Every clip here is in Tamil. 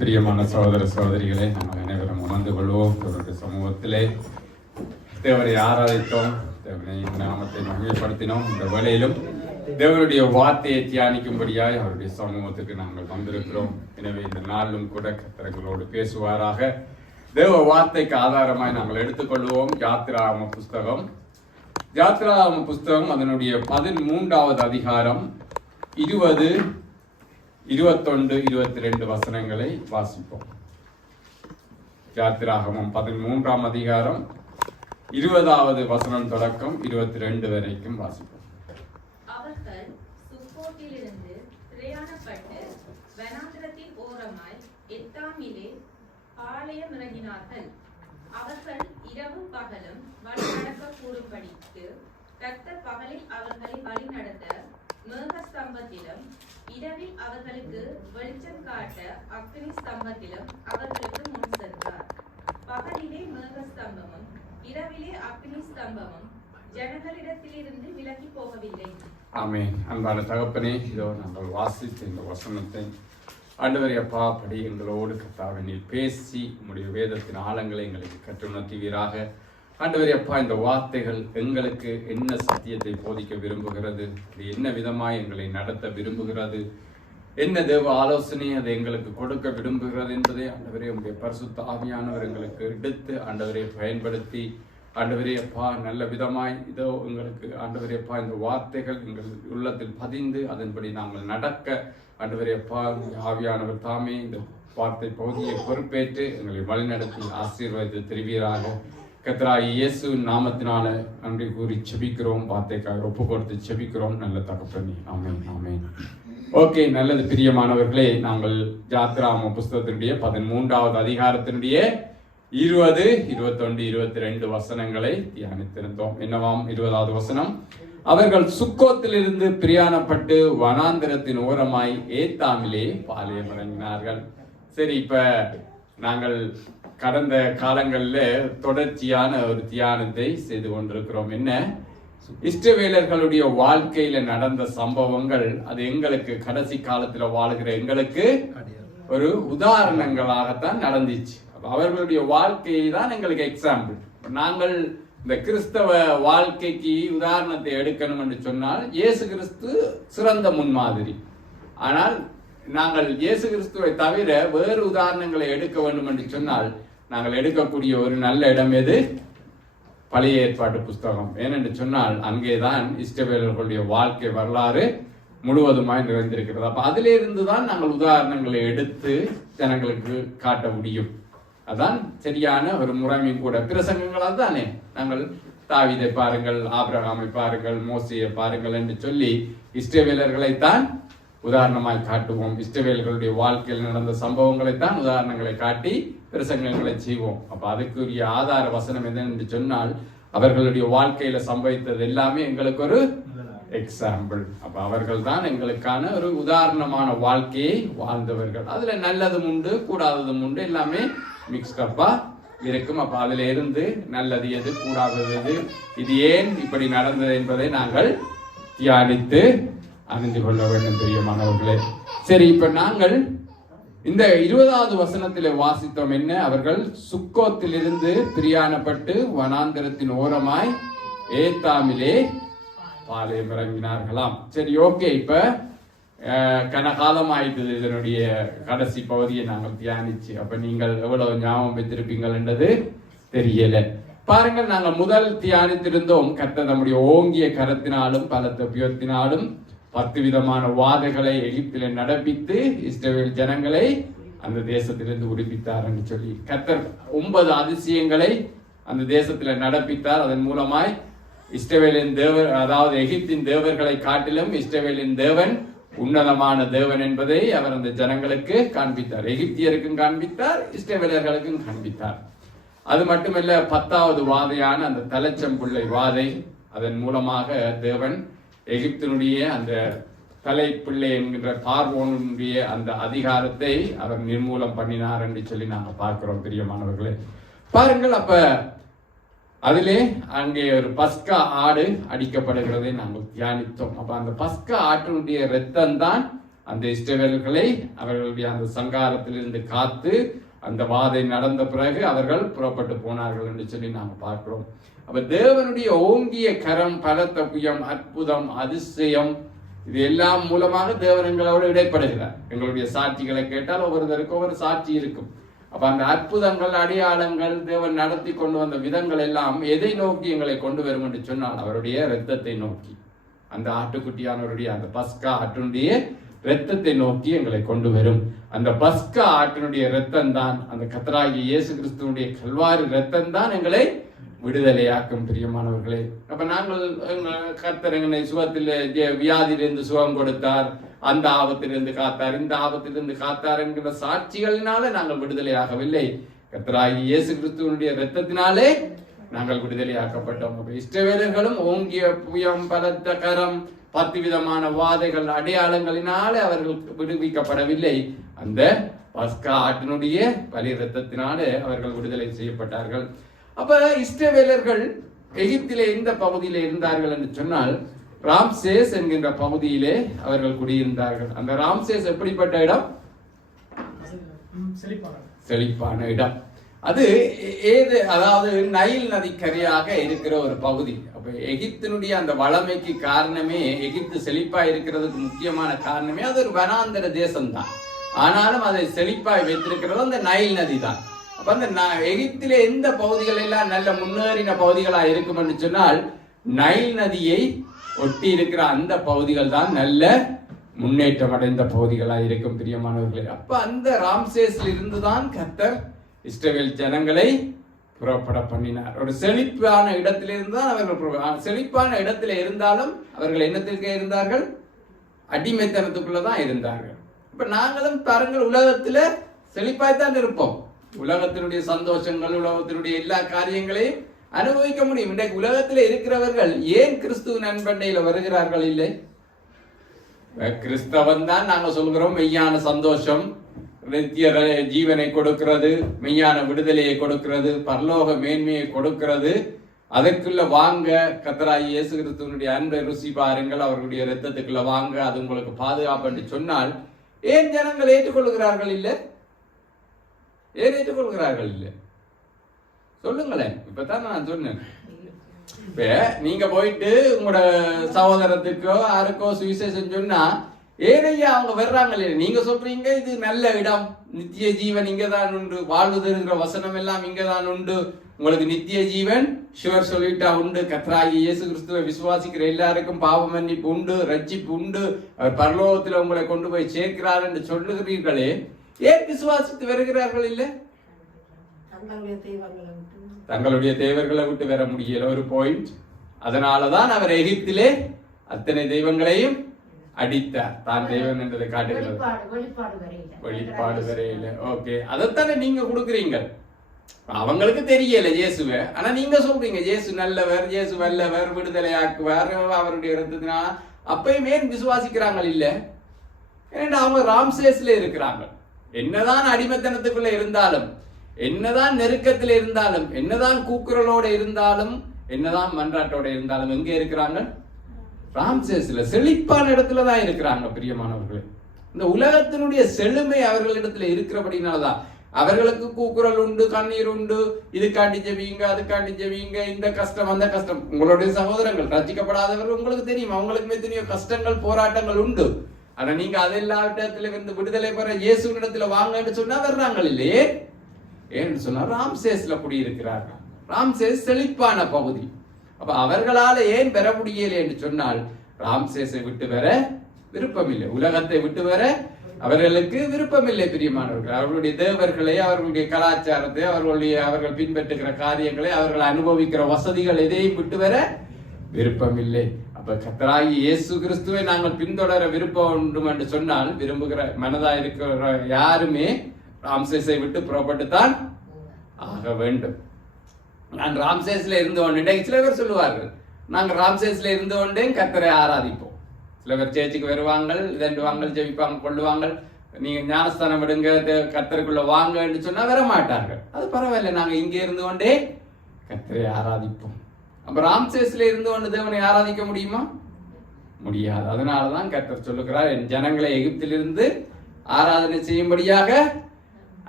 பிரியமான சகோதர சகோதரிகளே, நாங்கள் அனைவரும் அமர்ந்து கொள்வோம். அவருடைய சமூகத்திலே தேவரை ஆராதித்தோம், தேவனை நாமத்தை மகிமைப்படுத்தினோம். இந்த வேளையிலும் தேவனுடைய வார்த்தையை தியானிக்கும்படியாய் அவருடைய சமூகத்துக்கு நாங்கள் வந்திருக்கிறோம். எனவே இந்த நாளிலும் கூட கர்த்தர்களோடு பேசுவாராக. தேவ வார்த்தைக்கு ஆதாரமாய் நாங்கள் எடுத்துக்கொள்வோம் யாத்திராகம புஸ்தகம். யாத்திராகம புஸ்தகம் அதனுடைய 13வது அதிகாரம் 20, 21, 22 வசனங்களை வாசிப்போம். யாத்திராகமம் 13ஆம் அதிகாரம் 20வது வசனம் தொடக்கம் 22 வரைக்கும் வாசிப்போம். அவர்கள் சுக்கோத்திலிருந்து பிரயாணப்பட்டு வனாந்திரத்தின் ஓரமாய் எத்தாமிலே பாளையம் இறங்கினார்கள். அவர்கள் இரவும் பகலும் வழி நடக்க கூடும்படிக்கு கர்த்தர் பகலில் அவர்களை வழி நடத்த மேக ஸ்தம்பத்திலும் இரவில் அவர்களுக்கு வெளிச்சம் காட்ட அக்னி ஸ்தம்பத்திலும் அவர்களுக்கு முன் சென்றார். பகலிலே மேக ஸ்தம்பமும் இரவிலே அக்னி ஸ்தம்பமும் ஜனங்களிடத்திலிருந்து விலகி போகவில்லை. ஆமென். அன்பான தகப்பனே, இதோ நாங்கள் வாசித்த இந்த வசனத்தை ஆண்டவரே அப்பா படி எங்களோடு கர்த்தாவே நீர் பேசி உம்முடைய வேதத்தின் ஆழங்களை எங்களுக்கு கற்றுணர்த்துவீராக. ஆண்டவரே அப்பா, இந்த வார்த்தைகள் எங்களுக்கு என்ன சத்தியத்தை போதிக்க விரும்புகிறது, இது என்ன விதமாய் எங்களை நடத்த விரும்புகிறது, என்ன தேவ ஆலோசனை அதை எங்களுக்கு கொடுக்க விரும்புகிறது என்பதை ஆண்டவரே உங்களுடைய பரிசுத்த ஆவியானவர் எங்களுக்கு எடுத்து ஆண்டவரை பயன்படுத்தி ஆண்டவரே அப்பா நல்ல விதமாய் இதோ எங்களுக்கு ஆண்டவரே அப்பா இந்த வார்த்தைகள் எங்கள் உள்ளத்தில் பதிந்து அதன்படி நாங்கள் நடக்க ஆண்டவரே அப்பா ஆவியானவர் தாமே இந்த வார்த்தை பகுதியை பொறுப்பேற்று எங்களை வழிநடத்தி ஆசீர்வாதத்தை தெரிவீராக. கர்த்தராகிய இயேசு நாமத்தினால நன்றி கூறி செபிக்கிறோம், வார்த்தைக்காக ஒப்பு கொடுத்து செபிக்கிறோம் நல்ல தகப்பனே. ஆமென், ஆமென். ஓகே, நல்லது. பிரியமானவர்களே, நாங்கள் யாத்திராகம புஸ்தகத்தினுடைய 13வது அதிகாரத்தினுடைய 20, 21, 22 வசனங்களை தியானித்திருந்தோம். என்னவாம் 20வது வசனம்? அவர்கள் சுக்கோத்திலிருந்து பிரயாணப்பட்டு வனாந்திரத்தின் ஓரமாய் ஏத்தாமிலே பாளையம் இறங்கினார்கள். சரி, இப்ப நாங்கள் கடந்த காலங்களில் தொடர்ச்சியான ஒரு தியானத்தை செய்து கொண்டிருக்கிறோம். என்ன? இஸ்ரவேலர்களுடைய வாழ்க்கையில நடந்த சம்பவங்கள், அது எங்களுக்கு கடைசி காலத்துல வாழ்கிற எங்களுக்கு ஒரு உதாரணங்களாகத்தான் நடந்துச்சு. அவர்களுடைய வாழ்க்கையை தான் எங்களுக்கு எக்ஸாம்பிள். நாங்கள் இந்த கிறிஸ்தவ வாழ்க்கைக்கு உதாரணத்தை எடுக்கணும் என்று சொன்னால் இயேசு கிறிஸ்து சிறந்த முன்மாதிரி. ஆனால் நாங்கள் இயேசு கிறிஸ்துவை தவிர வேறு உதாரணங்களை எடுக்க வேண்டும் என்று சொன்னால் நாங்கள் எடுக்கக்கூடிய ஒரு நல்ல இடம் எது? பழைய ஏற்பாட்டு புஸ்தகம். ஏனென்று சொன்னால் அங்கேதான் இஸ்ரவேலர்களுடைய வாழ்க்கை வரலாறு முழுவதுமாய் நிறைந்திருக்கிறது. அப்ப அதிலிருந்து தான் நாங்கள் உதாரணங்களை எடுத்து ஜனங்களுக்கு காட்ட முடியும். அதான் சரியான ஒரு முறைமையும் கூட. பிரசங்கங்களால் தானே நாங்கள் தாவீதை பாருங்கள், ஆபிரகாமை பாருங்கள், மோசேயை பாருங்கள் என்று சொல்லி இஸ்ரவேலர்களைத்தான் உதாரணமாய் காட்டுவோம். இஸ்ரவேலர்களுடைய வாழ்க்கையில் நடந்த சம்பவங்களைத்தான் உதாரணங்களை காட்டி பிரசங்கங்களை செய்வோம். அப்ப அதுக்குரிய ஆதார வசனம் என்னென்று சொன்னால் அவர்களுடைய வாழ்க்கையில சம்பவித்தது எல்லாமே எங்களுக்கு ஒரு எக்ஸாம்பிள். அப்ப அவர்கள் தான் எங்களுக்கான ஒரு உதாரணமான வாழ்க்கையை வாழ்ந்தவர்கள். அதுல நல்லதும் உண்டு, கூடாததும் உண்டு, எல்லாமே மிக்ஸ்டப்பா இருக்கும். அப்ப அதுல இருந்து நல்லது எது, கூடாதது எது, இது ஏன் இப்படி நடந்தது என்பதை நாங்கள் தியானித்து அறிந்து கொள்ள வேண்டும் பிரியமானவர்களே. சரி, இப்ப நாங்கள் இந்த 20வது வசனத்திலே வாசித்தோம். என்ன? அவர்கள் சுக்கோத்திலிருந்து பிரயாணப்பட்டு வனாந்திரத்தின் ஓரமாய் ஏத்தாமிலே பாளையம் இறங்கினார்களாம். சரி, ஓகே. இப்ப கனகாலம் ஆயிட்டது இதனுடைய கடைசி பகுதியை நாங்கள் தியானிச்சு. அப்ப நீங்கள் எவ்வளவு ஞாபகம் வைத்திருப்பீங்கள் என்றது தெரியல. பாருங்கள், நாங்கள் முதல் தியானித்திருந்தோம். கர்த்தர் நம்முடைய ஓங்கிய கரத்தினாலும் பலத்த புயத்தினாலும் 10 விதமான வாதைகளை எகிப்திலே நடப்பித்து இஸ்ரவேல் ஜனங்களை அந்த தேசத்திலிருந்து விடுவித்தார் என்று சொல்லி கர்த்தர் 9 அதிசயங்களை அந்த தேசத்துல நடப்பித்தார். அதன் மூலமாய் இஸ்ரவேலின் தேவர், அதாவது எகிப்தின் தேவர்களை காட்டிலும் இஸ்ரவேலின் தேவன் உன்னதமான தேவன் என்பதை அவர் அந்த ஜனங்களுக்கு காண்பித்தார். எகிப்தியருக்கும் காண்பித்தார், இஸ்ரவேலர்களுக்கும் காண்பித்தார். அது மட்டுமல்ல, 10வது வாதையான அந்த தலைச்சம்புள்ளை வாதை, அதன் மூலமாக தேவன் எகிப்தினுடைய அந்த தலைப்பிள்ளை என்கின்ற பார்வோனுடைய அந்த அதிகாரத்தை அவர் நிர்மூலம் பண்ணினார் என்று சொல்லி நாங்கள் பார்க்கிறோம் பிரியமானவர்களே. பாருங்கள், அப்ப அதிலே அங்கே ஒரு பஸ்கா ஆடு அடிக்கப்படுகிறதை நாங்கள் தியானித்தோம். அப்ப அந்த பஸ்கா ஆட்டினுடைய இரத்தம் தான் அந்த இஸ்ரவேலர்களை அவர்களுடைய அந்த சங்காரத்திலிருந்து காத்து அந்த வாதை நடந்த பிறகு அவர்கள் புறப்பட்டு போனார்கள் என்று சொல்லி நாம் பார்க்கிறோம். அப்ப தேவனுடைய ஓங்கிய கரம், பலத்த புயம், அற்புதம், அதிசயம், இது எல்லாம் மூலமாக தேவன் எங்களோடு இடைப்படுகிறார். எங்களுடைய சாட்சிகளை கேட்டால் ஒவ்வொருத்தருக்கும் ஒவ்வொரு சாட்சி இருக்கும். அப்ப அந்த அற்புதங்கள், அடையாளங்கள், தேவன் நடத்தி கொண்டு வந்த விதங்கள் எல்லாம் எதை நோக்கி எங்களை கொண்டு வரும் என்று சொன்னால் அவருடைய இரத்தத்தை நோக்கி, அந்த ஆட்டுக்குட்டியானவருடைய அந்த பஸ்கா ஆட்டினுடைய இரத்தத்தை நோக்கி எங்களை கொண்டு வரும். அந்த பஸ்கா ஆட்டினுடைய இரத்தம் தான், அந்த கர்த்தராகிய இயேசு கிறிஸ்துவனுடைய கல்வாரி இரத்தம் தான் எங்களை விடுதலையாக்கும். பிரியமானவர்களே, அப்ப நாங்கள் கர்த்தர் எங்களை சுகத்தில் வியாதியிலிருந்து சுகம் கொடுத்தார், அந்த ஆபத்திலிருந்து காத்தார், இந்த ஆபத்திலிருந்து காத்தார் என்கிற சாட்சிகளினால நாங்கள் விடுதலையாகவில்லை. கர்த்தராகிய இயேசு கிறிஸ்துவனுடைய இரத்தத்தினாலே நாங்கள் விடுதலையாக்கப்பட்டோம். இஸ்ரவேலர்களும் ஓங்கிய புயம், பலத்த கரம், 10 விதமான வாதைகள், அடையாளங்களினாலே அவர்கள் விடுவிக்கப்படவில்லை. அந்த பஸ்கா ஆட்டினுடைய பலி இரத்தத்தினாலே அவர்கள் விடுதலை செய்யப்பட்டார்கள். அப்ப இஸ்ரவேலர்கள் எகிப்திலே எந்த பகுதியிலே இருந்தார்கள் என்று சொன்னால் ராம்சேஸ் என்கின்ற பகுதியிலே அவர்கள் குடியிருந்தார்கள். அந்த ராம்சேஸ் எப்படிப்பட்ட இடம்? செழிப்பான இடம். அது ஏது, அதாவது நைல் நதிக்கரையாக இருக்கிற ஒரு பகுதி. அப்ப எகிப்தினுடைய அந்த வளமைக்கு காரணமே, எகிப்து செழிப்பா இருக்கிறதுக்கு முக்கியமான காரணமே அது ஒரு வனாந்தர தேசம்தான். ஆனாலும் அதை செழிப்பாய் வைத்திருக்கிறது அந்த நைல் நதி தான். அப்ப அந்த எகிப்திலே எந்த பகுதிகள் எல்லாம் நல்ல முன்னேறின பகுதிகளா இருக்கும் என்று சொன்னால் நைல் நதியை ஒட்டி இருக்கிற அந்த பகுதிகள் தான் நல்ல முன்னேற்றம் அடைந்த பகுதிகளா இருக்கும். பிரியமானவர்களே, அப்ப அந்த ராம்சேஸில் இருந்துதான் கர்த்தர் இஸ்ரவேல் ஜனங்களை புறப்பட பண்ணினார். ஒரு செழிப்பான இடத்திலிருந்து தான் அவர்கள், செழிப்பான இடத்துல இருந்தாலும் அவர்கள் என்னத்திற்கே இருந்தார்கள்? அடிமைத்தனத்துக்குள்ளதான் இருந்தார்கள். இப்ப நாங்களும் பாருங்கள், உலகத்துல செழிப்பாய்த்தான் இருப்போம். உலகத்தினுடைய சந்தோஷங்கள், உலகத்தினுடைய எல்லா காரியங்களையும் அனுபவிக்க முடியும். இன்றைக்கு உலகத்தில் இருக்கிறவர்கள் ஏன் கிறிஸ்துவ நண்பண்டையில வருகிறார்கள்? இல்லை, கிறிஸ்தவன் தான் நாங்க சொல்கிறோம் மெய்யான சந்தோஷம், நித்திய ஜீவனை கொடுக்கிறது, மெய்யான விடுதலையை கொடுக்கிறது, பரலோக மேன்மையை கொடுக்கிறது. அதற்குள்ள வாங்க, கர்த்தராகிய இயேசு கிறிஸ்துவனுடைய அன்பை ருசி பாருங்கள், அவர்களுடைய இரத்தத்துக்குள்ள வாங்க, அது உங்களுக்கு பாதுகாப்பு என்று சொன்னால் ஏன் ஜனங்கள் ஏற்றுக்கொள்கிறார்கள்? இல்லை, ஏன் ஏற்றுக்கொள்கிறார்கள்? இல்லை, சொல்லுங்களேன். இப்பதான் நான் சொன்னேன், இப்ப நீங்க போயிட்டு உங்களோட சகோதரத்துக்கோ யாருக்கோ சுவிசேஷம் சொன்னா ஏனையா அவங்க வர்றாங்க இல்லையா? நீங்க சொல்றீங்க இது நல்ல இடம், நித்திய ஜீவன் இங்கதான் உண்டு, வாழ்வு தருகிற வசனம் எல்லாம் இங்கதான் உண்டு, உங்களுக்கு நித்திய ஜீவன் ஷுவர் சொல்லிட்டா உண்டு, கர்த்தராகிய இயேசு கிறிஸ்துவை விசுவாசிக்கிற எல்லாருக்கும் பாவ மன்னிப்பு உண்டு, ரட்சிப்பு உண்டு, அவர் பரலோகத்தில் உங்களை கொண்டு போய் சேர்க்கிறார் என்று சொல்லுகிறீர்களே, ஏன் விசுவாசித்து வருகிறார்கள்? இல்லை, தங்களுடைய தேவர்களை விட்டு வர முடியல. ஒரு பாயிண்ட். அதனாலதான் அவர் எகிப்திலே அத்தனை தெய்வங்களையும் அடித்தார், தான் தெய்வன் என்றதை காட்டுகிறது. வெளிப்பாடு வரையில. ஓகே, அதைத்தானே நீங்க கொடுக்குறீங்க. அவங்களுக்கு தெரியல இயேசுவை, ஆனா நீங்க சொல்றீங்க இயேசு நல்லவர், இயேசு வல்லவர், விடுதலை ஆக்குவார், அவருடைய இடத்துனா அப்பயும் ஏன் விசுவாசிக்கிறாங்க? இல்ல, ஏன்னா அவங்க ராம்சேஸ்ல இருக்கிறாங்க. என்னதான் அடிமைத்தனத்துக்குள்ள இருந்தாலும், என்னதான் நெருக்கத்தில் இருந்தாலும், என்னதான் கூக்குரலோட இருந்தாலும், என்னதான் மன்றாட்டோட இருந்தாலும் எங்க இருக்கிறாங்க? ராம்சேஸ்ல, செழிப்பான இடத்துலதான் இருக்கிறாங்க. பிரியமானவர்களே, இந்த உலகத்தினுடைய செழுமை அவர்களிடத்துல இருக்கிறபடினால்தான் அவர்களுக்கு கூக்குரல் உண்டு, கண்ணீர் உண்டு, இது காட்டி ஜெபிங்க, அது காட்டி ஜெபிங்க, இந்த கஷ்டம் அந்த கஷ்டம். உங்களுடைய சகோதரங்கள் ரட்சிக்கப்படாதவர்கள் உங்களுக்கு தெரியும், அவங்களுக்குமே தெரியும் கஷ்டங்கள், போராட்டங்கள் உண்டு. ஆனா நீங்க அதெல்லாம் இடத்துல இருந்து விடுதலை பெற இயேசு இடத்துல வாங்கன்னு சொன்னா வர்றாங்க. இல்லையே, ஏன்னு சொன்னா ராம்சேஸ்ல குடியிருக்கிறார்கள். ராம்சேஸ் செழிப்பான பகுதி. அப்ப அவர்களால ஏன் பெற முடியல என்று சொன்னால் ராம்சேஸை விட்டு வர விருப்பம் இல்லை, உலகத்தை விட்டு வர அவர்களுக்கு விருப்பம் இல்லை. பிரியமானவர்கள், அவர்களுடைய தேவர்களை, அவர்களுடைய கலாச்சாரத்தை, அவர்கள் பின்பற்றுகிற காரியங்களை, அவர்கள் அனுபவிக்கிற வசதிகள் எதையும் விட்டு வர விருப்பம் இல்லை. அப்ப கர்த்தராகிய இயேசு கிறிஸ்துவை நாங்கள் பின்தொடர விருப்பம் உண்டு என்று சொன்னால் விரும்புகிற மனதா இருக்கிற யாருமே ராம்சேஸை விட்டு புறப்பட்டுத்தான் ஆக வேண்டும். நான் ராம்சேஸ்ல இருந்து கொண்டே, சில பேர் சொல்லுவார்கள் நாங்கள் ராம்சேஸ்ல இருந்து கொண்டே கர்த்தரை ஆராதிப்போம். சில பேர் சேர்ச்சுக்கு வருவாங்க, இதண்டுவாங்க, ஜெபிப்பாங்க, கொள்ளுவாங்க, நீங்க ஞானஸ்தானம் விடுங்க, கர்த்தருக்குள்ள வாங்க என்று சொன்னா வர மாட்டார்கள். அது பரவாயில்ல, நாங்க இங்க இருந்து கொண்டே கர்த்தரை ஆராதிப்போம். அப்ப ராம்சேஸ்ல இருந்து கொண்டு தேவனை ஆராதிக்க முடியுமா? முடியாது. அதனாலதான் கர்த்தர் சொல்லுகிறார், என் ஜனங்களை எகிப்திலிருந்து ஆராதனை செய்யும்படியாக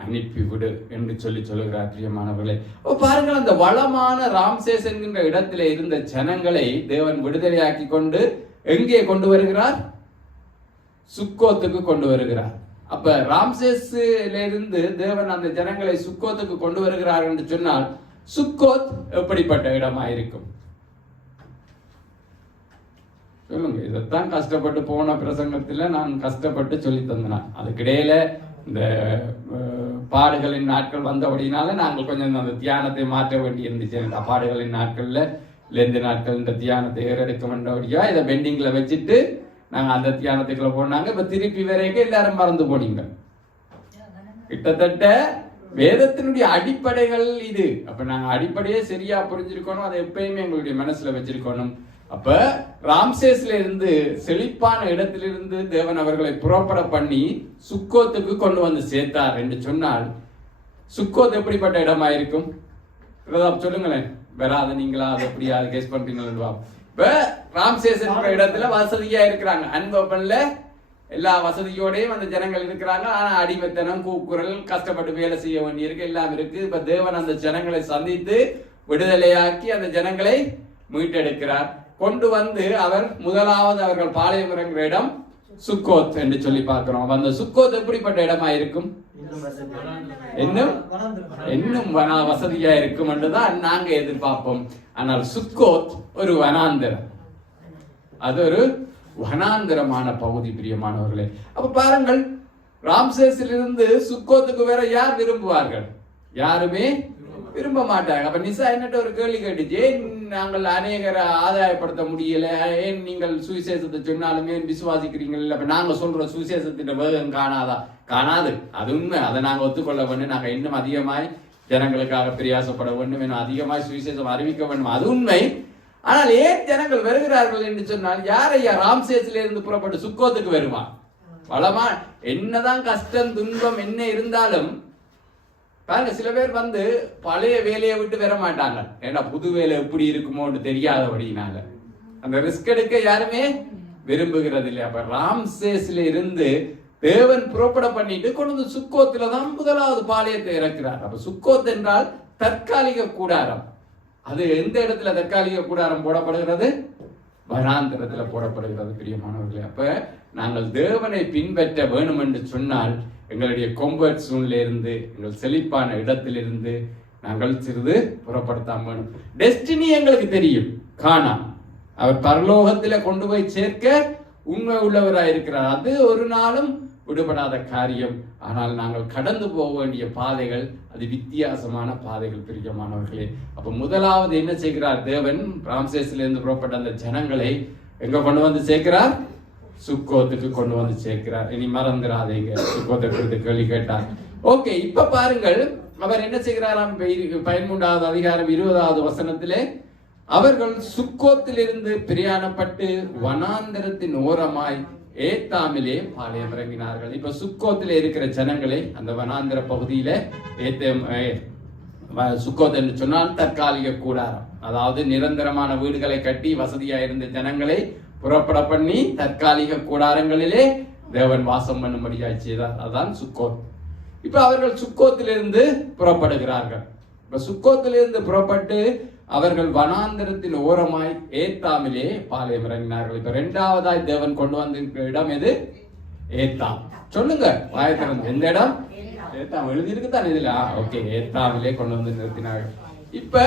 அனுப்பிவிடு என்று சொல்லுகிறார். பிரியமானவர்களே, பாருங்கள், அந்த வளமான ராம்சேஸ் என்கின்ற இடத்திலே இருந்த ஜனங்களை தேவன் விடுதலையாக்கி கொண்டு எங்கே கொண்டு வருகிறார்? சுக்கோத்துக்கு கொண்டு வருகிறார். அப்ப ராம்சேஸ்ல இருந்து தேவன் அந்த ஜனங்களை சுக்கோத்துக்கு கொண்டு வருகிறார் என்று சொன்னால் சுக்கோத் எப்படிப்பட்ட இடமா இருக்கும்? சொல்லுங்க. இதைத்தான் கஷ்டப்பட்டு போன பிரசங்கத்துல நான் கஷ்டப்பட்டு சொல்லி தந்தேன். அதுக்கிடையில இந்த பாடுகளின் நாட்கள் வந்தபடினால நாங்கள் கொஞ்சம் அந்த தியானத்தை மாற்ற வேண்டி இருந்துச்சு. பாடுகளின் நாட்கள்ல லெந்து நாட்கள் இந்த தியானத்தை ஏறெடுக்க வேண்டபடியா இதை பெண்டிங்ல வச்சுட்டு நாங்க அந்த தியானத்துக்குள்ள போனாங்க. இப்ப திருப்பி வரைக்கும் எல்லாரும் மறந்து போனீங்க. கிட்டத்தட்ட வேதத்தினுடைய அடிப்படைகள் இது. அப்ப நாங்க அடிப்படையே சரியா புரிஞ்சிருக்கணும். அதை எப்பயுமே எங்களுடைய மனசுல வச்சிருக்கணும். அப்ப ராம்சேஸ்ல இருந்து செழிப்பான இடத்திலிருந்து தேவன் அவர்களை புறப்பட பண்ணி சுக்கோத்துக்கு கொண்டு வந்து சேர்த்தார் என்று சொன்னால் சுக்கோத் எப்படிப்பட்ட இடமா இருக்கும்? பிரதாப் சொல்லுங்களேன். வராத நீங்களா அதை எப்படியா கேஸ் பண்றீங்களா? இப்ப ராம்சேஸ் என்ற இடத்துல வசதியா இருக்கிறாங்க. அன்பப்பன்ல எல்லா வசதியோடையும் அந்த ஜனங்கள் இருக்கிறாங்க. ஆனா அடிமைத்தனம், கூக்குரல், கஷ்டப்பட்டு வேலை செய்ய வேண்டி இருக்கு, எல்லாம் இருக்கு. இப்ப தேவன் அந்த ஜனங்களை சந்தித்து விடுதலையாக்கி அந்த ஜனங்களை மீட்டெடுக்கிறார். கொண்டு வந்து அவர் முதலாவது அவர்கள் பாளையம் இறங்குற இடம் சுக்கோத் என்று சொல்லி பார்க்கிறோம். அந்த சுக்கோத் எப்படிப்பட்ட இடமா இருக்கும்? இன்னும் வசதியா இருக்கும் என்றுதான் நாங்க எதிர்பார்ப்போம். ஆனால் சுக்கோத் ஒரு வனாந்திரம். அது ஒரு வனாந்திரமான பகுதி. பிரியமானவர்களே, அப்ப பாருங்கள், ராம்சேஸிலிருந்து சுக்கோத்துக்கு வேற யார் விரும்புவார்கள்? யாருமே விரும்ப மாட்டாங்க. அப்ப நிசா என்னட்ட ஒரு கேள்வி கேட்டுச்சு, நாங்கள் அநேகரை ஆதாயப்படுத்த முடியல, ஏன் நீங்கள் சுவிசேஷத்தை சொன்னாலுமே விசுவாசிக்கிறீங்களா? அப்ப நாங்க சொல்ற சுவிசேஷத்தின் வேகம் காணாது. அது உண்மை. அதை நாங்க ஒத்துக்கொள்ள வேண்டும். நாங்க இன்னும் அதிகமாய் ஜனங்களுக்காக பிரயாசப்பட வேண்டும், இன்னும் அதிகமாய் சுவிசேஷம் அறிவிக்க வேண்டும். அது உண்மை. ஆனால் ஏன் ஜனங்கள் வருகிறார்கள் என்று சொன்னால், யாரையா ராம்சேஸ்ல இருந்து புறப்பட்டு சுக்கோத்துக்கு வருவான்? வளமா என்னதான் கஷ்டம் துன்பம் என்ன இருந்தாலும் பாருங்க, சில பேர் வந்து பழைய வேலையை விட்டு வர மாட்டாங்க. ஏன்னா புது வேலை எப்படி இருக்குமோன்னு தெரியாதபடினால அந்த ரிஸ்க் எடுக்க யாருமே விரும்புகிறது இல்லை. அப்ப ராம்சேஸ்ல இருந்து தேவன் புறப்பட பண்ணிட்டு கொண்டு வந்து சுக்கோத்துல தான் முதலாவது பாளையத்தை இறக்கிறார். அப்ப சுக்கோத் என்றால் தற்காலிக கூடாரம். அது எந்த இடத்துல தற்காலிக கூடாரம் போடப்படுகிறது? வனாந்திரத்துல போடப்படுகிறது. பிரியமானவர்களே, அப்ப நாங்கள் தேவனை பின்பற்ற வேணும் என்று சொன்னால் எங்களுடைய கொம்பர்ட் சூழ்நிலை இருந்து, எங்கள் செழிப்பான இடத்திலிருந்து நாங்கள் சிறிது புறப்படுத்தாம வேணும். டெஸ்டினி எங்களுக்கு தெரியும், காணா. அவர் பரலோகத்தில கொண்டு போய் சேர்க்க உண்மை உள்ளவராய் இருக்கிறார். அது ஒரு நாளும் விடுபடாத காரியம். ஆனால் நாங்கள் கடந்து போக வேண்டிய பாதைகள் அது வித்தியாசமான பாதைகள். பிரியமானவர்களே, அப்ப முதலாவது என்ன செய்கிறார் தேவன்? ராம்சேஸ்ல இருந்து புறப்பட்ட அந்த ஜனங்களை எங்க கொண்டு வந்து சேர்க்கிறார்? சுக்கோத்துக்கு கொண்டு வந்து சேர்க்கிறார். இனி மறந்துடாதீங்க, சுக்கோத்தை குறித்து கேள்வி கேட்டார். ஓகே, இப்ப பாருங்கள், அவர் என்ன செய்கிறாராம்? 13வது அதிகாரம் 20வது வசனத்திலே, அவர்கள் சுக்கோத்திலிருந்து பிரயாணப்பட்டு வனாந்தரத்தின் ஓரமாய் ஏத்தாமிலே பாளையம் இறங்கினார்கள். இப்ப சுக்கோத்திலே இருக்கிற ஜனங்களை அந்த வனாந்திர பகுதியில சுக்கோத் என்று சொன்னால் தற்காலிக கூடாரம், அதாவது நிரந்தரமான வீடுகளை கட்டி வசதியா இருந்த ஜனங்களை புறப்பட பண்ணி தற்காலிக கூடாரங்களிலே தேவன் வாசம் பண்ணும்படியாய் செய்தார். அதான் சுக்கோத். இப்ப அவர்கள் சுக்கோத்திலிருந்து புறப்படுகிறார்கள். இப்ப சுக்கோத்திலிருந்து புறப்பட்டு அவர்கள் வனாந்திரத்தின் ஓரமாய் ஏத்தாமிலே பாளையம் இறங்கினார்கள். இப்ப இரண்டாவதாய் தேவன் கொண்டு வந்திருக்கிற இடம் எது? ஏத்தாம். சொல்லுங்க வாயத்திறந்து. எந்த இடம்? ஏத்தாம். எழுதி இருக்குதான் இதுல. ஓகே, ஏத்தாமிலே கொண்டு வந்து நிறுத்தினார்கள். இப்ப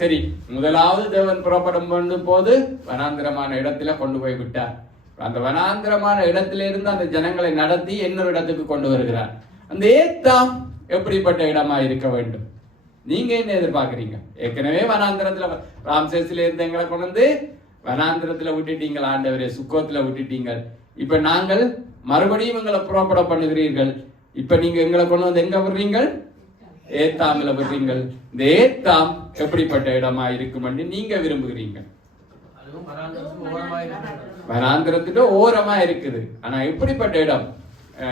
சரி, முதலாவது தேவன் புறப்படும் போது வனாந்திரமான இடத்துல கொண்டு போய் விட்டார். அந்த வனாந்திரமான இடத்தில இருந்து அந்த ஜனங்களை நடத்தி இன்னொரு இடத்துக்கு கொண்டு வருகிறார். அந்த ஏத்தாம் எப்படிப்பட்ட இடமா இருக்க வேண்டும்? நீங்க என்ன எதிர்பார்க்கிறீங்க? ஏற்கனவே வனாந்திரத்துல ராம்சேஸ்ல இருந்து எங்களை கொண்டு வந்து வனாந்திரத்துல விட்டுட்டீங்க, ஆண்டவரே சுக்கோத்துல விட்டுட்டீங்க. இப்ப நாங்கள் மறுபடியும் எங்களை புறப்பட பண்ணுகிறீர்கள். இப்ப நீங்க எங்களை கொண்டு வந்து எங்க விடுறீங்கள்? ஏத்தாமில விடுறீங்கள். இந்த ஏத்தாம் எப்படிப்பட்ட இடமா இருக்கும் என்று நீங்க விரும்புகிறீங்க? வனாந்திரத்துல ஓரமா இருக்குது. ஆனா எப்படிப்பட்ட இடம்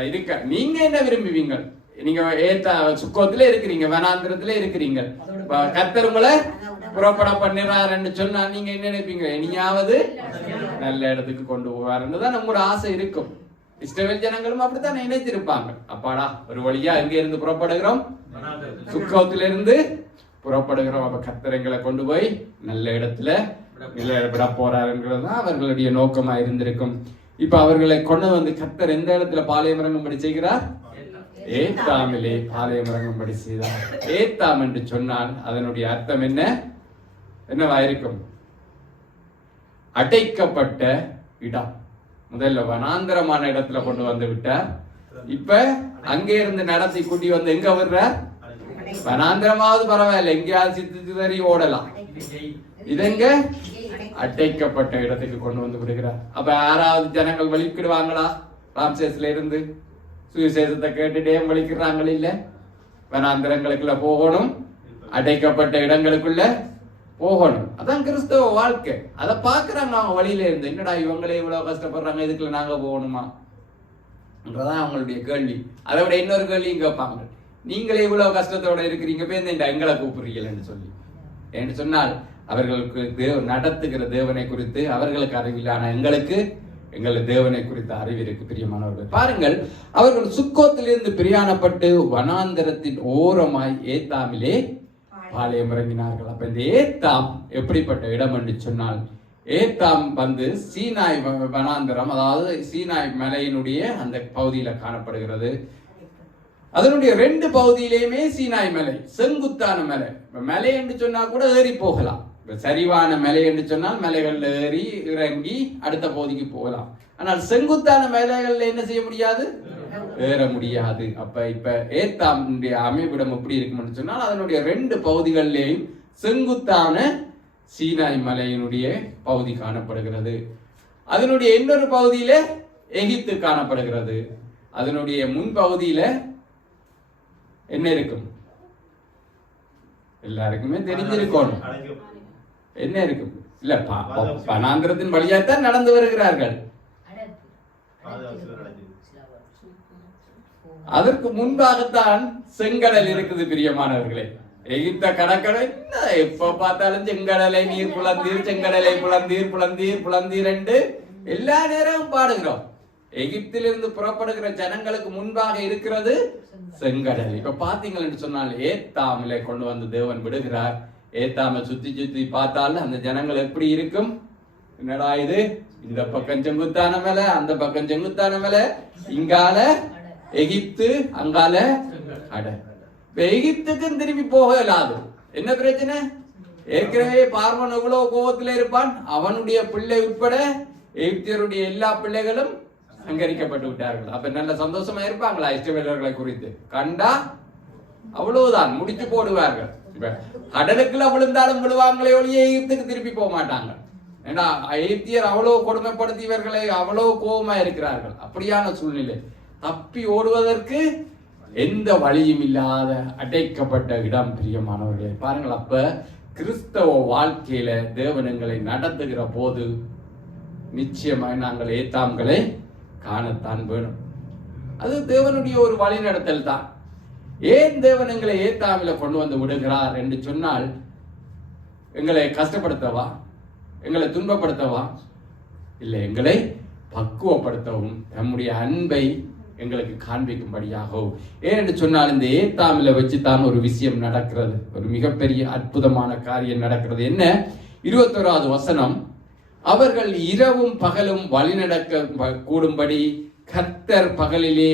இருக்க நீங்க என்ன விரும்புவீங்க? நீங்க ஏத்தா சுக்கோத்துல இருக்கிறீங்க, வனாந்திரத்துல இருக்கிறீங்க. கர்த்தர் உங்களை புறப்பட பண்ணிறாருன்னு சொன்னா நீங்க என்ன நினைப்பீங்க? இனியாவது நல்ல இடத்துக்கு கொண்டு போவாருன்னு தான் நம்மளோட ஆசை இருக்கும். இஸ்ரவேல் ஜனங்களும் அப்படித்தான் நினைத்திருப்பாங்க. அப்பாடா ஒரு வழியா எங்க இருந்து புறப்படுகிறோம், சுக்கோத்திலிருந்து புறப்படுகிறோம். அப்ப கர்த்தர் எங்களை கொண்டு போய் நல்ல இடத்துல விட போறாருங்கிறது தான் அவர்களுடைய நோக்கமா இருந்திருக்கும். இப்ப அவர்களை கொண்டு வந்து கர்த்தர் எந்த இடத்துல பாளையம் இறங்கும்படி செய்கிறார்? ஏத்தாமிலே பாளையம் இறங்கும்படி செய்தார். ஏத்தாம் என்று சொன்னால் அதனுடைய அர்த்தம் என்னவாயிருக்கும்? அடைக்கப்பட்ட இடம். முதல்ல வனாந்தரமான இடத்துல கொண்டு வந்து விட்டார். இப்ப அங்கே இருந்து நடத்தி கூட்டி வந்து எங்க வர்றார்? வனாந்தரமாவது பரவாயில்ல, எங்கேயாவது சித்தி ஓடலாம். இதெங்க அடைக்கப்பட்ட இடத்துக்கு கொண்டு வந்து விடுகிறார். அப்ப யாராவது ஜனங்கள் வலிக்கிடுவாங்களா? ராம்சேஸ்ல இருந்து சுவிசேஷத்தை கேட்டுட்டே வலிக்கிறாங்க இல்ல? வனாந்தரங்களுக்குள்ள போகணும், அடைக்கப்பட்ட இடங்களுக்குள்ள போகணும். அதான் கிறிஸ்தவ வாழ்க்கை. அதை பாக்குறாங்க அவங்க வழியில இருந்து. என்னடா இவங்களே இவ்வளவு கஷ்டப்படுறாங்க, இதுக்குள்ள நாங்க போகணுமா என்றதான் அவங்களுடைய கேள்வி. அதை விட இன்னொரு கேள்வியும் கேட்பாங்க, நீங்களே இவ்வளவு கஷ்டத்தோட இருக்கிறீங்க, பேருந்து எங்களை கூப்பிடுறீங்கன்னு சொல்லி. என்று சொன்னால் அவர்களுக்கு நடத்துகிற தேவனை குறித்து அவர்களுக்கு அறிவில்லை, ஆனா எங்களுக்கு தேவனை குறித்த அறிவு இருக்கு. பிரியமானவர்கள் பாருங்கள், அவர்கள் சுக்கோத்திலிருந்து பிரயாணப்பட்டு வனாந்தரத்தின் ஓரமாய் ஏத்தாமிலே பாளையம் இறங்கினார்கள். அப்ப இந்த ஏத்தாம் எப்படிப்பட்ட இடம் என்று சொன்னால், ஏத்தாம் வந்து சீனாய் வனாந்தரம், அதாவது சீனாய் மலையினுடைய அந்த பகுதியில காணப்படுகிறது. அதனுடைய 2 பகுதியிலேயுமே சீனாய் மலை, செங்குத்தான மலை. மலை என்று சொன்னா கூட ஏறி போகலாம். சரிவான மலை என்று சொன்னால் மலைகள்ல ஏறி இறங்கி அடுத்த பகுதிக்கு போகலாம். ஆனால் செங்குத்தான மலைகள்ல என்ன செய்ய முடியாது? ஏற முடியாது. இப்ப ஏத்தாம் அமைவிடம் எப்படி இருக்கும்னு சொன்னால் அதனுடைய 2 பகுதிகளிலேயும் செங்குத்தான சீனாய் மலையினுடைய பகுதி காணப்படுகிறது. அதனுடைய இன்னொரு பகுதியில எகிப்து காணப்படுகிறது. அதனுடைய முன்பகுதியில என்ன இருக்கும்? எல்லாருக்குமே தெரிஞ்சிருக்கணும். என்ன இருக்கும்? இல்ல, வனாந்திரத்தின் வழியாத்தான் நடந்து வருகிறார்கள். அதற்கு முன்பாகத்தான் செங்கடல் இருக்குது. பிரியமானவர்களே, எகிப்த கடற்கரை எப்ப பார்த்தாலும் செங்கடலை நீர் புலந்தீர், செங்கடலை புலந்தீர், புலந்தீர் புலந்தீர் என்று எல்லா நேரமும் பாடுகிறோம். எகிப்திலிருந்து புறப்படுகிற ஜனங்களுக்கு முன்பாக இருக்கிறது செங்கடல். இப்ப பாத்தீங்கன்னு சொன்னால் ஏத்தாமிலே கொண்டு வந்து தேவன் விடுகிறார். ஏத்தாம சுத்தி சுத்தி பார்த்தாலும் அந்த ஜனங்கள் எப்படி இருக்கும்? என்னடா இது, இந்த பக்கம் செங்குத்தான மேல, அந்த பக்கம் செங்குத்தான மேல, இங்கால எகிப்து, அங்கால கடல். இப்ப எகிப்துக்கும் திரும்பி போக இல்லாது. என்ன பிரச்சனை? ஏற்கனவே பார்வன் எவ்வளவு கோபத்துல இருப்பான். அவனுடைய பிள்ளை உட்பட எகிப்தியருடைய எல்லா பிள்ளைகளும் சங்கரிக்கப்பட்டு விட்டார்கள். அப்ப நல்ல சந்தோஷமா இருப்பாங்களா? இஸ்ரவேலர்களை குறித்து கண்டா அவ்வளவுதான், முடிச்சு போடுவார்கள். இப்ப கடலுக்குள்ள விழுந்தாலும் விழுவாங்களே ஒழிய எகிப்துக்கு திருப்பி போக மாட்டாங்க. ஏன்னா எகிப்தியர் அவ்வளவு கொடுமைப்படுத்தி இவர்களை அவ்வளவு கோபமா இருக்கிறார்கள். அப்படியான சூழ்நிலை. தப்பி ஓடுவதற்கு எந்த வழியும் இல்லாத அடைக்கப்பட்ட இடம். பிரியமானவர்களே பாருங்கள், அப்ப கிறிஸ்தவ வாழ்க்கையில தேவனங்களை நடத்துகிற போது நிச்சயமாய் நாங்கள் ஏத்தாம்களை காணத்தான் வேணும். அது தேவனுடைய ஒரு வழி நடத்தல் தான். ஏன் தேவன் எங்களை ஏத்தாமில கொண்டு வந்து விடுகிறார் என்று சொன்னால், எங்களை கஷ்டப்படுத்தவா, எங்களை துன்பப்படுத்தவா? இல்லை, எங்களை பக்குவப்படுத்தவும் நம்முடைய அன்பை எங்களுக்கு காண்பிக்கும்படியாகவும். ஏனென்று சொன்னால் இந்த ஏத்தாமில வச்சு தான் ஒரு விஷயம் நடக்கிறது, ஒரு மிகப்பெரிய அற்புதமான காரியம் நடக்கிறது. என்ன? 21வது வசனம், அவர்கள் இரவும் பகலும் வழிநடக்க கூடும்படி கர்த்தர் பகலிலே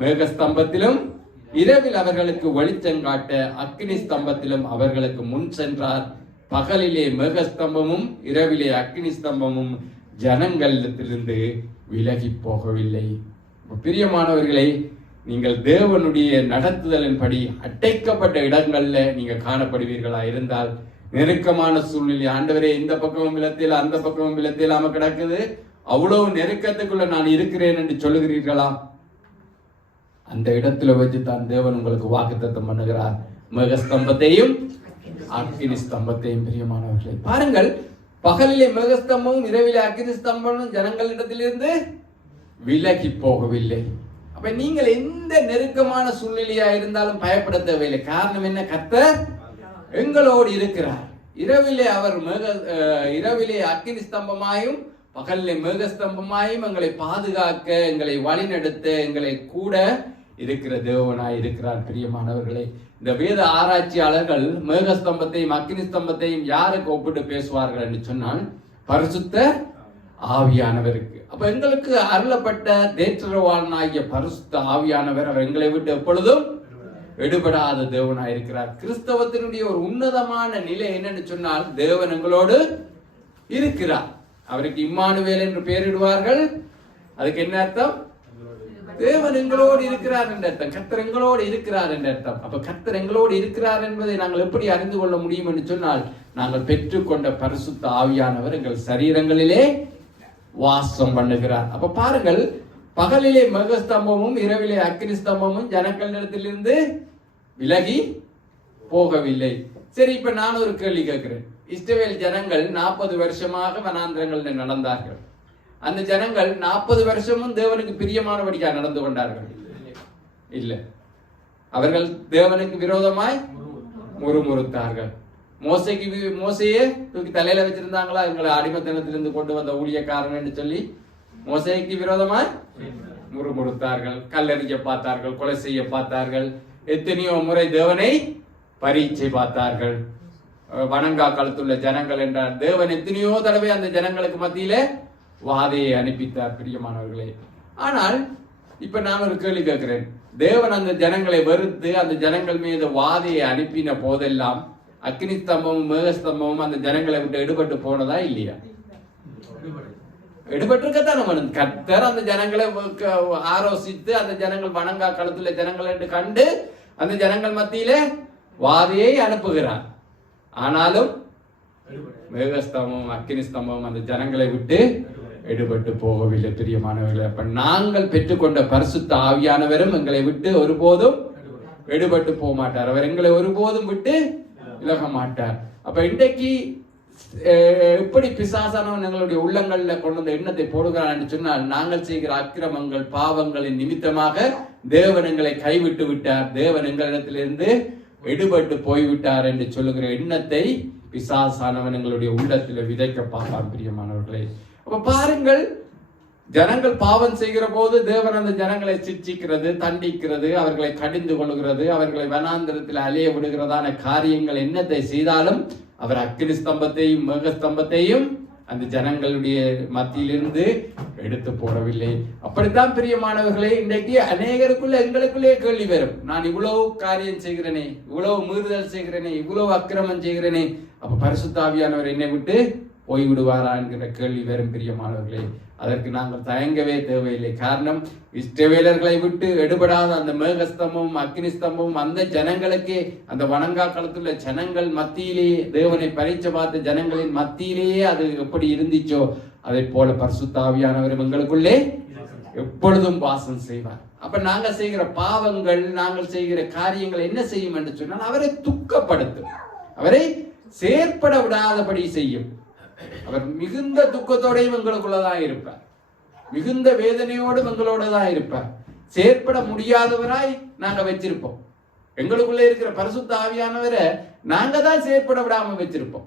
மேகஸ்தம்பத்திலும் இரவில் அவர்களுக்கு வெளிச்சங்காட்ட அக்கினி ஸ்தம்பத்திலும் அவர்களுக்கு முன் சென்றார். பகலிலே மேகஸ்தம்பமும் இரவிலே அக்கினி ஸ்தம்பமும் ஜனங்களிடத்திலிருந்து விலகி போகவில்லை. பிரியமானவர்களே, நீங்கள் தேவனுடைய நடத்துதலின்படி அடைக்கப்பட்ட இடங்கள்ல நீங்க காணப்படுவீர்களா இருந்தால், நெருக்கமான சூழ்நிலை, ஆண்டவரே இந்த பக்கமும் விலத்தில் அந்த பக்கமும் விலத்திலாம கிடக்குது, அவ்வளவு நெருக்கத்துக்குள்ள நான் இருக்கிறேன் என்று சொல்லுகிறீர்களா? அந்த இடத்துல வச்சு தான் தேவன் உங்களுக்கு வாக்குத்தத்தம் பண்ணுகிறார், மேகஸ்தம்பத்தையும் அக்கினி ஸ்தம்பத்தையும். பிரியமானவர்களே பாருங்கள், பகலிலே மேகஸ்தம்பமும் இரவிலே அக்கினி ஸ்தம்பமும் ஜனங்களிடத்திலிருந்து விலகி போகவில்லை. அப்ப நீங்கள் எந்த நெருக்கமான சூழ்நிலையா இருந்தாலும் பயப்பட தேவையில்லை. காரணம் என்ன? கர்த்தர் எங்களோடு இருக்கிறார். இரவிலே அவர் இரவிலே அக்கினி ஸ்தம்பமாயும் பகலிலே மேகஸ்தம்பமாயும் எங்களை பாதுகாக்க, எங்களை வழிநடத்த, எங்களை கூட இருக்கிற தேவனாய் இருக்கிறார். பிரியமானவர்களே, இந்த வேத ஆராய்ச்சியாளர்கள் மேகஸ்தம்பத்தையும் அக்கினி ஸ்தம்பத்தையும் யாருக்கு ஒப்பிட்டு பேசுவார்கள் என்று சொன்னால் பரிசுத்த ஆவியானவருக்கு. அப்ப எங்களுக்கு அருளப்பட்ட தேற்றரவாளனாகிய பரிசுத்த ஆவியானவர் அவர் எங்களை விட்டு எப்பொழுதும் எடுபடாத தேவனாய் இருக்கிறார். கிறிஸ்தவத்தினுடைய ஒரு உன்னதமான நிலை என்னன்னு சொன்னால் தேவன் எங்களோடு இருக்கிறார். அவருக்கு இம்மானுவேல் என்று பெயரிடுவார்கள். அதுக்கு என்ன அர்த்தம்? தேவன் எங்களோடு இருக்கிறார் என்ற அர்த்தம். கர்த்தர் எங்களோடு இருக்கிறார் என்ற அர்த்தம். அப்ப கர்த்தர் எங்களோடு இருக்கிறார் என்பதை நாங்கள் எப்படி அறிந்து கொள்ள முடியும் என்று சொன்னால் நாங்கள் பெற்றுக்கொண்ட பரிசுத்த ஆவியானவர் எங்கள் சரீரங்களிலே வாசம் பண்ணுகிறார். அப்ப பாருங்கள், பகலிலே மேகஸ்தம்பமும் இரவிலே அக்கினி ஸ்தம்பமும் ஜனங்களிடத்திலிருந்து விலகி போகவில்லை. சரி, இப்ப நான் ஒரு கேள்வி கேட்கிறேன். இஸ்ரவேல் ஜனங்கள் 40 வருஷமாக வனாந்திரங்களில் நடந்தார்கள். அந்த ஜனங்கள் 40 வருஷமும் தேவனுக்கு பிரியமானபடியா நடந்து கொண்டார்கள்? இல்ல, அவர்கள் தேவனுக்கு விரோதமாய் முறுமுறுத்தார்கள். மோசையே தூக்கி தலையில வச்சிருந்தாங்களா? எங்களை அடிமைத்தனத்திலிருந்து கொண்டு வந்த ஊழியக்காரன் என்று சொல்லி மோசைக்கு விரோதமாய் முறுமுறுத்தார்கள், கல்லறிய பார்த்தார்கள், கொலை செய்ய பார்த்தார்கள், எத்தனையோ முறை தேவனை பரீட்சை பார்த்தார்கள். வணங்கா கழுத்துள்ள ஜனங்கள் என்றார். தேவன் எத்தனையோ தடவை அந்த ஜனங்களுக்கு மத்தியில வாதையை அனுப்பித்தார். பிரியமானவர்களே, ஆனால் இப்ப நான் ஒரு கேள்வி கேட்கிறேன். தேவன் அந்த ஜனங்களை வெறுத்து அந்த ஜனங்கள் மீது வாதையை அனுப்பின போதெல்லாம் அக்னி ஸ்தம்பமும் மேகஸ்தம்பமும் அந்த ஜனங்களை விட்டு எடுபட்டு போனதா இல்லையா? எடுபட்டிருக்கத்தான். கர்த்தர் அந்த ஜனங்களை ஆலோசித்து அந்த ஜனங்கள் வணங்கா களத்துல ஜனங்கள் என்று கண்டு அந்த ஜனங்கள் மத்தியிலே வாதையை அனுப்புகிறார். ஆனாலும் மேகஸ்தம்பமும் அக்னி ஸ்தம்பமும் அந்த ஜனங்களை விட்டு எடுபட்டு போகவில்லை. பிரியமானவர்களே, அப்ப நாங்கள் பெற்றுக்கொண்ட பரிசுத்த ஆவியானவரும் எங்களை விட்டு ஒருபோதும் எடுபட்டு போக மாட்டார். அவர் எங்களை ஒருபோதும் விட்டு விலக மாட்டார். அப்ப இன்றைக்கு எப்படி பிசாசானவன் எங்களுடைய உள்ளங்கள்ல கொண்டு வந்த எண்ணத்தை போடுகிறான் என்று சொன்னால், நாங்கள் செய்கிற அக்கிரமங்கள் பாவங்களின் நிமித்தமாக தேவன் எங்களை கைவிட்டு விட்டார், தேவன் எங்களிடத்திலிருந்து எடுபட்டு போய்விட்டார் என்று சொல்லுகிற எண்ணத்தை பிசாசானவன் எங்களுடைய உள்ளத்தில் விதைக்க பார்ப்பான். பிரியமானவர்களே, அப்ப பாருங்கள், ஜனங்கள் பாவம் செய்கிற போது தேவன் அந்த ஜனங்களை சிட்சிக்கிறது, தண்டிக்கிறது, அவர்களை கடிந்து கொள்கிறது, அவர்களை வனாந்திரத்தில் அலைய விடுகிறதான காரியங்கள் என்னத்தை செய்தாலும் அவர் அக்கினி ஸ்தம்பத்தையும் மேகஸ்தம்பத்தையும் அந்த ஜனங்களுடைய மத்தியிலிருந்து எடுத்து போடவில்லை. அப்படித்தான் பிரியமானவர்களே, இன்றைக்கு அநேகருக்குள்ள எங்களுக்குள்ளே கேள்வி வரும். நான் இவ்வளவு காரியம் செய்கிறேனே, இவ்வளவு மீறுதல் செய்கிறேனே, இவ்வளவு அக்கிரமம் செய்கிறேனே, அப்ப பரிசுத்த ஆவியானவர் என்னை விட்டு போய்விடுவாரா என்கிற கேள்வி வரும். பிரியமானவர்களே, அதற்கு நாங்கள் தயங்கவே தேவையில்லை. காரணம், இஸ்ரவேலர்களை விட்டு எடுபடாத அந்த மேகஸ்தம்பமும் அக்னி ஸ்தம்பமும் அந்த ஜனங்களுக்கே, அந்த வணங்கா களத்துள்ள ஜனங்கள் மத்தியிலேயே, தேவனை பரீட்சை பார்த்த ஜனங்களின் மத்தியிலேயே அது எப்படி இருந்துச்சோ அதை போல பரிசுத்த ஆவியானவர் எங்களுக்குள்ளே எப்பொழுதும் வாசம் செய்வார். அப்ப நாங்கள் செய்கிற பாவங்கள், நாங்கள் செய்கிற காரியங்கள் என்ன செய்யும் என்று சொன்னால் அவரை துக்கப்படுத்தும், அவரை செயற்பட விடாதபடி செய்யும். அவர் மிகுந்த துக்கத்தோடையும் எங்களுக்குள்ளதான் இருப்பார், மிகுந்த வேதனையோடும் எங்களோட தான் இருப்பார். செயற்பட முடியாதவராய் நாங்க வச்சிருப்போம். எங்களுக்குள்ள இருக்கிற பரிசுத்த ஆவியானவரை நாங்க தான் செயற்பட விடாம வச்சிருப்போம்.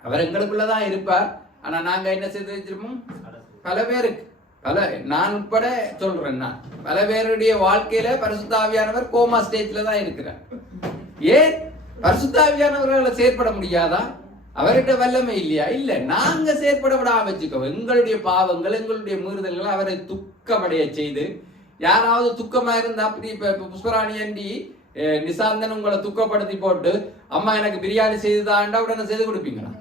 அவர் எங்களுக்குள்ளதான் இருப்பார். ஆனா நாங்க என்ன செய்து வச்சிருப்போம்? பல பேருக்கு, நான் உட்பட சொல்றேன், நான் பல பேருடைய வாழ்க்கையில பரிசுத்த ஆவியானவர் கோமா ஸ்டேஜ்ல தான் இருக்கிறார். ஏன்? பரிசுத்த ஆவியானவர்களை செயற்பட முடியாதா? அவர்கிட்ட வல்லமை இல்லையா? இல்ல, நாங்க செயற்பட விடாம வச்சுக்கோ. எங்களுடைய பாவங்கள், எங்களுடைய மீறுதல்களை அவரை துக்கமடைய செய்து, யாராவது துக்கமா இருந்தா, அப்படி இப்ப புஷ்பராணி அண்டி நிசாந்தன் உங்களை துக்கப்படுத்தி போட்டு, அம்மா எனக்கு பிரியாணி செய்துதாண்டா, உடனே செய்து கொடுப்பீங்களா?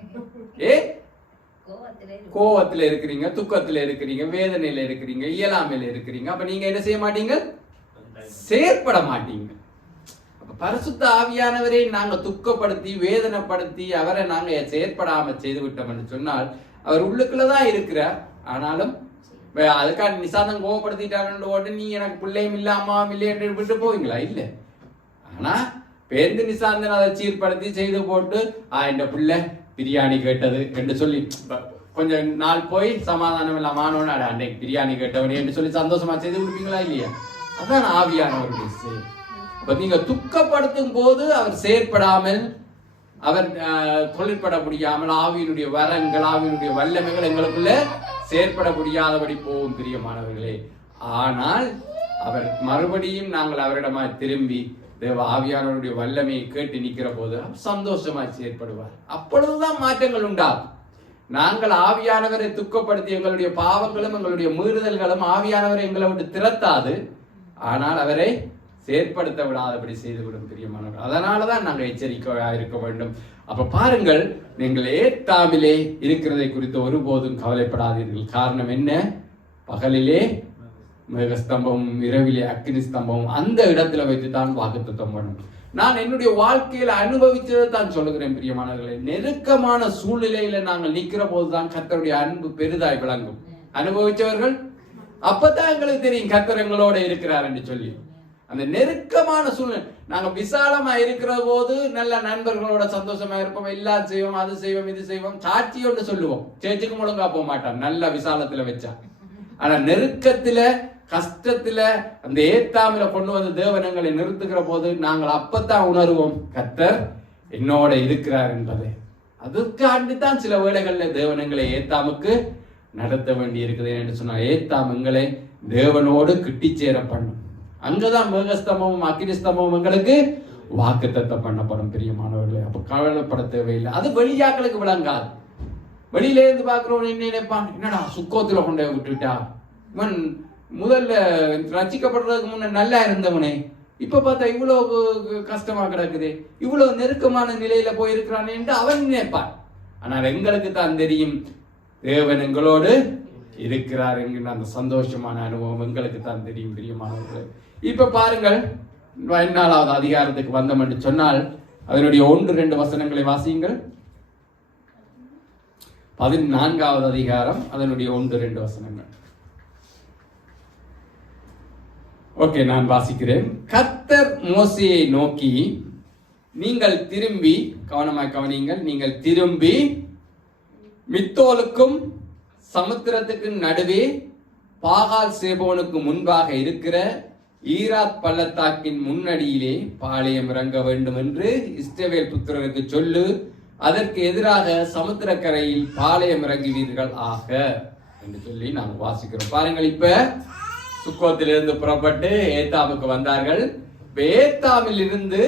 கோவத்துல இருக்கிறீங்க, துக்கத்துல இருக்கிறீங்க, வேதனையில இருக்கிறீங்க, இயலாமையில இருக்கிறீங்க. அப்ப நீங்க என்ன செய்ய மாட்டீங்க? செயற்பட மாட்டீங்க. பரிசுத்த ஆவியானவரை நாங்க துக்கப்படுத்தி வேதனைப்படுத்தி அவரை நாங்க செயற்படாம செய்து விட்டோம் என்று சொன்னால் அவர் உள்ளுக்குள்ளதான் இருக்கிறார். ஆனாலும் அதுக்காக நிசாந்தம் கோவப்படுத்திட்டாரு, நீ எனக்கு பிள்ளையும் இல்ல அம்மாவும் இல்லை என்று விட்டு போவீங்களா? இல்ல. ஆனா பேருந்து நிசாந்தன் அதை சீர்படுத்தி செய்து போட்டு இந்த பிள்ளை பிரியாணி கேட்டது என்று சொல்லி கொஞ்சம் நாள் போய் சமாதானம் இல்லாம ஆனோன்னு அன்னைக்கு பிரியாணி கேட்டவனே என்று சொல்லி சந்தோஷமா செய்து கொடுப்பீங்களா? இல்லையா? அதான் ஆவியானவருடைய செயல். நீங்க துக்கப்படுத்தும் போது அவர் செயற்படாமல் அவர் தொழிற்பட முடியாமல் ஆவியினுடைய வரங்கள் ஆவியினுடைய வல்லமைகள் எங்களுக்குள்ள செயற்பட முடியாதபடி போகும் பிரியமானவர்களே. ஆனால் அவர் மறுபடியும் நாங்கள் அவரிடமாய் திரும்பி தேவ ஆவியானவருடைய வல்லமையை கேட்டு நிற்கிற போது சந்தோஷமாய் செயற்படுவார். அப்பொழுதுதான் மாற்றங்கள் உண்டாகும். நாங்கள் ஆவியானவரை துக்கப்படுத்தி எங்களுடைய பாவங்களும் எங்களுடைய மீறுதல்களும் ஆவியானவரை எங்களை விட்டு திரத்தாது, ஆனால் அவரை செயற்படுத்த விடாதபடி செய்துவிடும் பிரியமானவர்கள். அதனாலதான் நாங்கள் எச்சரிக்கையாக இருக்க வேண்டும். அப்ப பாருங்கள், நீங்கள் ஏத்தாமிலே இருக்கிறதை குறித்து ஒருபோதும் கவலைப்படாதீர்கள். காரணம் என்ன? பகலிலே மேகஸ்தம்பமும் இரவிலே அக்னி ஸ்தம்பமும் அந்த இடத்துல வைத்து தான் வாக்குத்தத்தம் பண்ணும். நான் என்னுடைய வாழ்க்கையில அனுபவிச்சதை தான் சொல்லுகிறேன் பிரியமானவர்களே. நெருக்கமான சூழ்நிலையில நாங்கள் நிற்கிற போதுதான் கர்த்தருடைய அன்பு பெரிதாய் விளங்கும். அனுபவிச்சவர்கள் அப்பதான் எங்களுக்கு தெரியும் கர்த்தர் எங்களோட இருக்கிறார் என்று சொல்லி. அந்த நெருக்கமான சூழ்நிலை, நாங்க விசாலமா இருக்கிற போது நல்ல நண்பர்களோட சந்தோஷமா இருப்போம், எல்லாம் செய்வோம், அது செய்வோம், இது செய்வோம், சாட்சி ஒன்று சொல்லுவோம், சேர்ச்சுக்கு ஒழுங்கா போக மாட்டோம் நல்ல விசாலத்துல வச்சா. ஆனா நெருக்கத்துல கஷ்டத்துல அந்த ஏத்தாமில கொண்டு வந்து தேவனங்களை நிறுத்துகிற போது நாங்கள் அப்பத்தான் உணர்வோம் கர்த்தர் என்னோட இருக்கிறார் என்பதை. அதுக்காண்டி தான் சில வேளைகள்ல தேவனங்களை ஏத்தாமுக்கு நடத்த வேண்டி இருக்குது என்று சொன்னா, ஏத்தாம் எங்களை தேவனோடு கிட்டி சேர பண்ணும். அங்கதான் மேகஸ்தம்பமும் அக்னிஸ்தம்பமும் எங்களுக்கு வாக்குத்தத்தம் பண்ணப்படும் பிரியமானவர்களே. அப்ப கவலைப்பட தேவையில்லை. அது வெளியாக்களுக்கு விளங்காது. வெளியில இருந்து பாக்குறவன் என்ன நினைப்பான், என்னடா சுக்கோத்துல கொண்டு விட்டுட்டா, இவன் முதல்ல ரசிக்கப்படுறதுக்கு முன்ன நல்லா இருந்தவனே இப்ப பார்த்தா இவ்வளவு கஷ்டமா கிடக்குது, இவ்வளவு நெருக்கமான நிலையில போயிருக்கிறான் என்று அவன் நினைப்பான். ஆனால் எங்களுக்கு தான் தெரியும் தேவன் எங்களோடு இருக்கிறார் என்கிற அந்த சந்தோஷமான அனுபவம் எங்களுக்கு தான் தெரியும் பிரியமானவர்களே. இப்ப பாருங்கள், 14வது அதிகாரத்துக்கு வந்தோம் என்று சொன்னால் அதனுடைய 1-2 வசனங்களை வாசியுங்கள். 14வது அதிகாரம் அதனுடைய 1-2 வசனங்கள். ஓகே, நான் வாசிக்கிறேன். கர்த்தர் மோசேயை நோக்கி, நீங்கள் திரும்பி, கவனமாய் கவனியுங்கள், நீங்கள் திரும்பி மித்தோலுக்கும் சமுத்திரத்துக்கு நடுவே பாகால் சேபோனுக்கு முன்பாக இருக்கிற ஈராத் பள்ளத்தாக்கின் முன்னடியிலே பாளையம் இறங்க வேண்டும் என்று இஸ்ரவேல் புத்திரருக்கு சொல்லு. அதற்கு எதிராக சமுத்திரக்கரையில் பாளையம் இறங்குவீர்கள் ஆக என்று சொல்லி நாங்கள் வாசிக்கிறோம். பாருங்கள், இப்ப சுக்கோத்திலிருந்து புறப்பட்டு ஏத்தாமுக்கு வந்தார்கள். ஏத்தாமில் இருந்து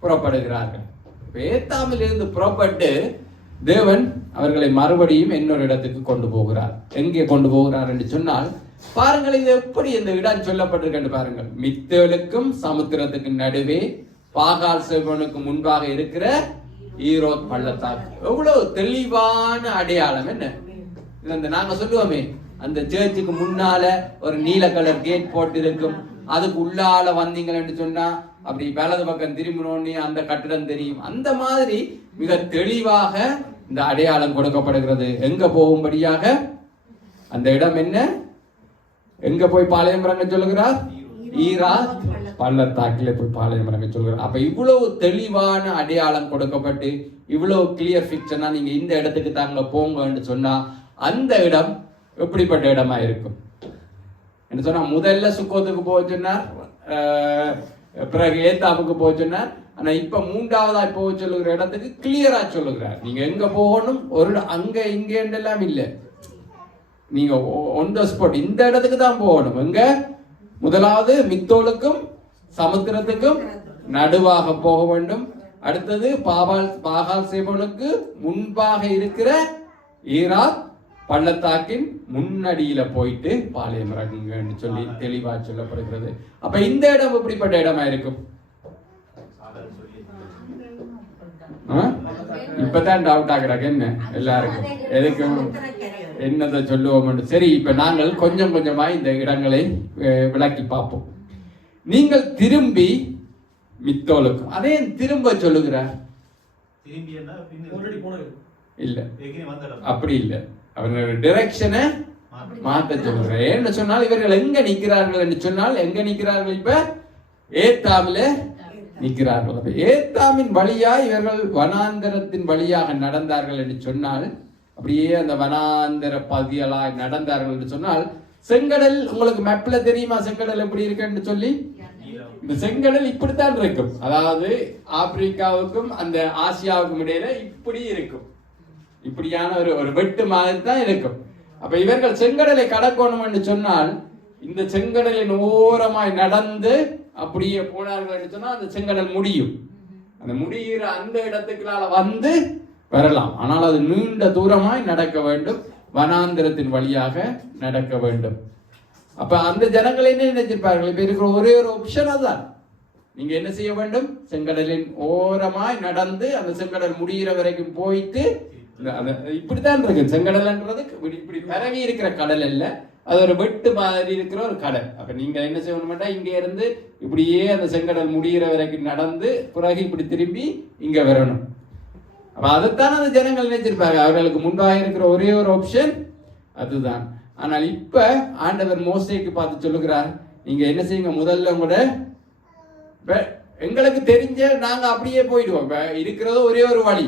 புறப்படுகிறார்கள். ஏத்தாமில் இருந்து புறப்பட்டு தேவன் அவர்களை மறுபடியும் இன்னொரு இடத்துக்கு கொண்டு போகிறார். எங்கே கொண்டு போகிறார் என்று சொன்னால், பாருங்கள் இது எப்படி இந்த இடம் சொல்லப்பட்டிருக்கு பாருங்கள். மித்தேலுக்கும் சமுத்திரத்துக்கு நடுவே பாகால் சேபோனுக்கு முன்பாக இருக்கிற ஈரோத் பள்ளத்தாக்கு. எவ்வளவு தெளிவான அடையாளம். என்ன நாங்க சொல்லுவோமே, அந்த சர்ச்சுக்கு முன்னால ஒரு நீல கலர் கேட் போட்டு இருக்கும், அதுக்கு உள்ளால வந்தீங்கன்னு சொன்னா அப்படி வலது பக்கம் திரும்பினோடனே அந்த கட்டிடம் தெரியும். அந்த மாதிரி மிக தெளிவாக இந்த அடையாளம் கொடுக்கப்படுகிறது. எங்க போகும்படியாக அந்த இடம் என்ன, எங்க போய் பாளையம் இறங்க சொல்லுகிறார்? ஈராத் பள்ளத்தாக்கிலே போய் பாளையம் இறங்க சொல்கிறார். அப்ப இவ்வளவு தெளிவான அடையாளம் கொடுக்கப்பட்டு இவ்வளவு கிளியர் பிக்சர்னா நீங்க இந்த இடத்துக்கு தாங்க போங்கன்னு சொன்னா அந்த இடம் எப்படிப்பட்ட இடமா இருக்கும் என்ன சொன்னா, முதல்ல சுக்கோத்துக்கு போக சொன்னார், பிறகு ஏத்தாமுக்கு போக சொன்னார். ஆனா இப்ப 3வதா போக சொல்லுகிற இடத்துக்கு கிளியரா சொல்லுகிறார். நீங்க எங்க போகணும், ஒரு அங்க இங்க எல்லாம் இல்ல, நீங்க ஒன் த ஸ்பாட் இந்த இடத்துக்கு தான் போகணும். எங்க? முதலாவது மித்தோலுக்கும் சமுத்திரத்துக்கும் நடுவாக போக வேண்டும். அடுத்தது பாகால் சேபோனுக்கு முன்பாக இருக்கிற ஈராத் பள்ளத்தாக்கின் முன்னடியில போயிட்டு பாளையம் இறங்குங்கன்னு சொல்லி தெளிவா சொல்லப்படுகிறது. அப்ப இந்த இடம் எப்படிப்பட்ட இடமா இருக்கும்? இப்பதான் டவுட் ஆகுறாங்க என்ன எல்லாருக்கும், எதுக்கு என்னதை சொல்லுவோம். சரி, இப்ப நாங்கள் கொஞ்சம் கொஞ்சமா இந்த இடங்களை விளக்கி பார்ப்போம். நீங்கள் திரும்பி மித்தோலுக்கு, அதே திரும்ப சொல்லுகிறார் இல்ல, அப்படி இல்ல, அவர்களோட டிரெக்ஷனை மாத்த சொல்றேன். ஏன்னு சொன்னால் இவர்கள் எங்க நிக்கிறார்கள் என்று சொன்னால், எங்க நிக்கிறார்கள்? இப்ப ஏத்தாமில நிற்கிறார்கள். ஏத்தாமின் வழியாய் இவர்கள் வனாந்தரத்தின் வழியாக நடந்தார்கள் என்று சொன்னால், அப்படியே அந்த வனாந்தர பகுதிகளாய் நடந்தார்கள் என்று சொன்னால், செங்கடல் உங்களுக்கு மேப்ல தெரியுமா? செங்கடல் எப்படி இருக்குன்னு சொல்லி இந்த செங்கடல் இப்படித்தான் இருக்கும். அதாவது ஆப்பிரிக்காவுக்கும் அந்த ஆசியாவுக்கும் இடையில இப்படி இருக்கும். இப்படியான ஒரு வெட்டு மாதிரி தான் இருக்கும். அப்ப இவர்கள் செங்கடலை கடக்கணும் என்று சொன்னால் இந்த செங்கடலின் ஓரமாய் நடந்து அப்படியே போனார்கள் என்று சொன்னால் அந்த செங்கடல் முடியும். அந்த முடிகிற அந்த இடத்துக்குள்ளால வந்து வரலாம். ஆனால் அது நீண்ட தூரமாய் நடக்க வேண்டும், வனாந்திரத்தின் வழியாக நடக்க வேண்டும். அப்ப அந்த ஜனங்கள் என்ன நினைச்சிருப்பார்கள்? இப்ப இருக்கிற ஒரே ஒரு ஆப்ஷன் அதான். நீங்க என்ன செய்ய வேண்டும்? செங்கடலின் ஓரமாய் நடந்து அந்த செங்கடல் முடிகிற வரைக்கும் போயிட்டு, இப்படித்தான் இருக்கு செங்கடல்ன்றது. இப்படி பரவி இருக்கிற கடல் அல்ல, அது ஒரு வெட்டு மாதிரி இருக்கிற ஒரு கடல். அப்ப நீங்க என்ன செய்யணும்னா இங்க இருந்து இப்படியே அந்த செங்கடல் முடிகிற வரைக்கும் நடந்து பிறகு இப்படி திரும்பி இங்க வரணும். அப்ப அதைத்தான் அந்த ஜனங்கள் நினைச்சிருப்பாங்க. அவர்களுக்கு முன்பாக இருக்கிற ஒரே ஒரு ஆப்ஷன் அதுதான். ஆனால் இப்ப ஆண்டவர் மோசேக்கு பார்த்து சொல்லுகிறார், நீங்க என்ன செய்யுங்க, முதல்ல கூட எங்களுக்கு தெரிஞ்ச நாங்க அப்படியே போயிடுவோம். இருக்கிறது ஒரே ஒரு வழி,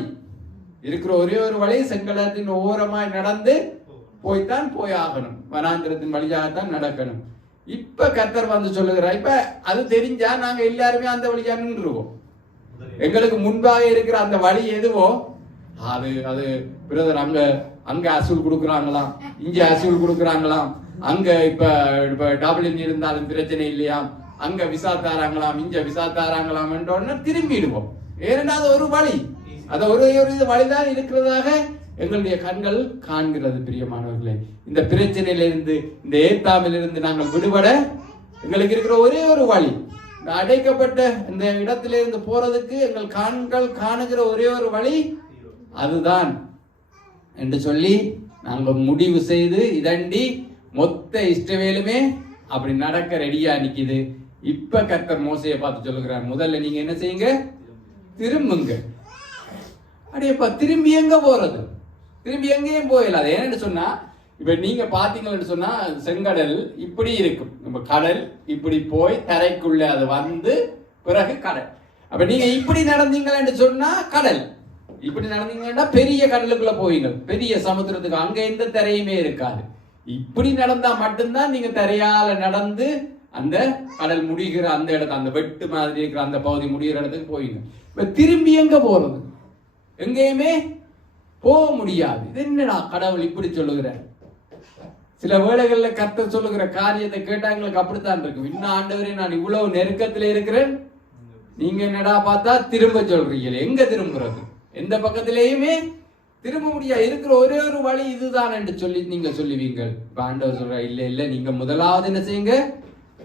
இருக்கிற ஒரே ஒரு வழி செங்கடத்தின் ஓரமாய் நடந்து போய்தான் போய் ஆகணும், வனாந்திரத்தின் வழியாகத்தான் நடக்கணும். இப்ப கர்த்தர் வந்து சொல்லுகிறார், இப்ப அது தெரிஞ்சா நாங்க எல்லாருமே அந்த வழியா நின்றுவோம். எங்களுக்கு முன்பாக இருக்கிற அந்த வழி எதுவோ அது அது பிரதர் அங்க அசூல் கொடுக்குறாங்களாம், இங்க அசூல் கொடுக்குறாங்களாம், அங்க இப்ப டபுள் இருந்தாலும் பிரச்சனை இல்லையா, அங்க விசா தாராங்களாம், இங்க விசா தாராங்களாம் என்றோன்னு திரும்பிடுவோம். ஏன்னா அது ஒரு வழி, அது ஒரு வழிதான் இருக்கிறதாக எங்களுடைய கண்கள் காண்கிறது. பிரியமானவர்களே, இந்த பிரச்சனையிலிருந்து, இந்த ஏத்தாமிலிருந்து நாங்கள் விடுபட எங்களுக்கு இருக்கிற ஒரே ஒரு வழி, இந்த அடைக்கப்பட்ட இந்த இடத்திலிருந்து போறதுக்கு எங்கள் கண்கள் காணுகிற ஒரே ஒரு வழி அதுதான் என்று சொல்லி நாங்கள் முடிவு செய்து இதண்டி மொத்த இஷ்டவேலுமே அப்படி நடக்க ரெடியா நிக்குது. இப்ப கர்த்தர் மோசையை பார்த்து சொல்லுகிறார், முதல்ல நீங்க என்ன செய்யுங்க, திரும்புங்க. அடையப்பா திரும்பி எங்க போறது? திரும்பி எங்கேயும் போயிடலாம். ஏன்னு சொன்னா இப்ப நீங்க பாத்தீங்கன்னு சொன்னா செங்கடல் இப்படி இருக்கும், நம்ம கடல் இப்படி போய் தரைக்குள்ள அது வந்து பிறகு கடல். அப்ப நீங்க இப்படி நடந்தீங்கன்னு சொன்னா கடல், இப்படி நடந்தீங்கன்னா பெரிய கடலுக்குள்ள போவீங்க, பெரிய சமுத்திரத்துக்கு. அங்க எந்த தரையுமே இருக்காது. இப்படி நடந்தா மட்டும்தான் நீங்க தரையால நடந்து அந்த கடல் முடிகிற அந்த இடத்துல, அந்த வெட்டு மாதிரி இருக்கிற அந்த பகுதி முடிகிற இடத்துக்கு போவீங்க. இப்ப திரும்பி எங்க போறது? எங்கேயுமே போக முடியாது. இது என்னடா கடவுள் இப்படி சொல்லுகிறார்? சில வேளைகள்ல கர்த்தர் சொல்லுகிற காரியத்தை கேட்டா எங்களுக்கு அப்படித்தான் இருக்கும். இன்னும் ஆண்டவரே நான் இவ்வளவு நெருக்கத்துல இருக்கிறேன், நீங்க என்னடா பார்த்தா திரும்ப சொல்றீங்களே, எங்க திரும்புறது? எந்த பக்கத்திலேயுமே திரும்ப முடியாது. இருக்கிற ஒரே ஒரு வழி இதுதான் என்று சொல்லி நீங்க சொல்லுவீங்க. இப்ப ஆண்டவர் சொல்ற, இல்ல இல்ல, நீங்க முதலாவது என்ன செய்யுங்க,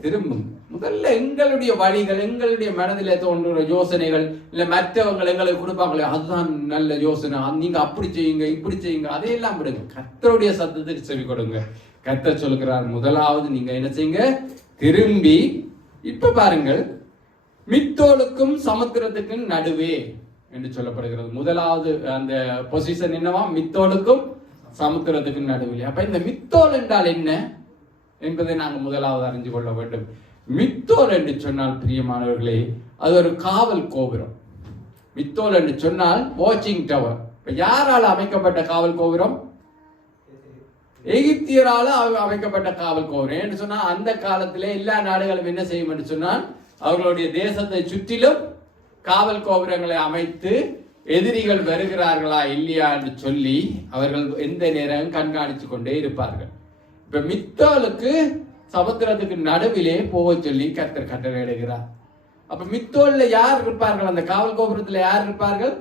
திரும்புங்க. முதல்ல எங்களுடைய வழிகள், எங்களுடைய மனதில் தோன்றுற யோசனைகள், இல்ல மற்றவங்க எங்களுக்கு கொடுப்பாங்களே அதுதான் நல்ல யோசனை, நீங்க அப்படி செய்யுங்க இப்படி செய்யுங்க, அதையெல்லாம் விடுங்க. கர்த்தருடைய சத்தத்துக்கு செவி கொடுங்க. கர்த்தர் சொல்லுகிறார், முதலாவது நீங்க என்ன செய்யுங்க, திரும்பி. இப்ப பாருங்கள், மித்தோலுக்கும் சமுத்திரத்துக்கும் நடுவே என்று சொல்லப்படுகிறது. முதலாவது அந்த பொசிஷன் என்னவா, மித்தோலுக்கும் சமுத்திரத்துக்கும் நடுவில். அப்ப இந்த மித்தோல் என்றால் என்ன என்பதை நாங்கள் முதலாவது அறிஞ்சு கொள்ள வேண்டும். மித்தோல் என்று சொன்னால் பிரியமானவர்களே, அது ஒரு காவல் கோபுரம். மித்தோல் என்று சொன்னால் வாட்சிங் டவர். இப்ப யாரால அமைக்கப்பட்ட காவல் கோபுரம்? எகிப்தியரால அமைக்கப்பட்ட காவல் கோபுரம். என்று சொன்னா அந்த காலத்திலே எல்லா நாடுகளும் என்ன செய்யும் என்று சொன்னால் அவர்களுடைய தேசத்தை சுற்றிலும் காவல் கோபுரங்களை அமைத்து எதிரிகள் வருகிறார்களா இல்லையா என்று சொல்லி அவர்கள் எந்த நேரம் கண்காணித்து கொண்டே இருப்பார்கள். இப்ப மித்தோலுக்கு சமுத்திரத்துக்கு நடுவிலே போக சொல்லி கர்த்தர் கட்டளை இடுகிறார். அப்ப மித்தோல்ல யார் இருப்பார்கள்? அந்த காவல் கோபுரத்துல யார் இருப்பார்கள்?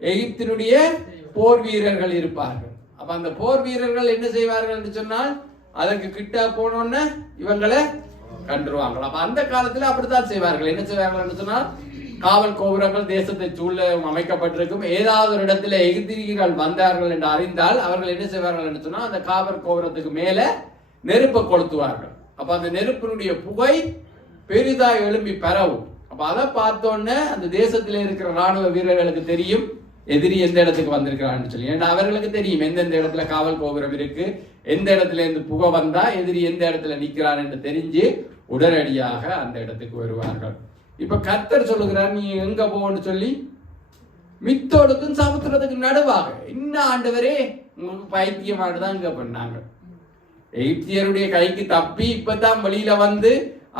எகிப்தினுடைய போர் வீரர்கள் இருப்பார்கள். அப்ப அந்த போர் வீரர்கள் என்ன செய்வார்கள் என்று சொன்னால் அதற்கு கிட்ட போனோன்னு இவங்களை கண்டுருவாங்க. அப்ப அந்த காலத்துல அப்படித்தான் செய்வார்கள். என்ன செய்வார்கள் என்று சொன்னால், காவல் கோபுரங்கள் தேசத்தை சூழ அமைக்கப்பட்டிருக்கும். ஏதாவது ஒரு இடத்துல எகிப்தியர்கள் வந்தார்கள் என்று அறிந்தால் அவர்கள் என்ன செய்வார்கள் என்று சொன்னால், அந்த காவல் கோபுரத்துக்கு மேல நெருப்பை கொளுத்துவார்கள். அப்ப அந்த நெருப்பினுடைய புகை பெரிதாய் எழும்பி பரவும். அப்ப அதை பார்த்தோன்னே அந்த தேசத்துல இருக்கிற ராணுவ வீரர்களுக்கு தெரியும் எதிரி எந்த இடத்துக்கு வந்திருக்கிறான்னு சொல்லி. ஏன்னா அவர்களுக்கு தெரியும் எந்தெந்த இடத்துல காவல் கோபுரம் இருக்கு, எந்த இடத்துல இருந்து புகை வந்தா எதிரி எந்த இடத்துல நிற்கிறான் என்று தெரிஞ்சு உடனடியாக அந்த இடத்துக்கு வருவார்கள். இப்ப கர்த்தர் சொல்லுகிறார், நீ எங்க போன்னு சொல்லி, மித்தோலுக்கும் சமுத்திரத்துக்கு நடுவாக. இன்னும் ஆண்டவரே உங்களுக்கு பைத்தியமானதான் இங்க பண்ணாங்க. எகிப்தியருடைய கைக்கு தப்பி இப்பதான் வெளியில வந்து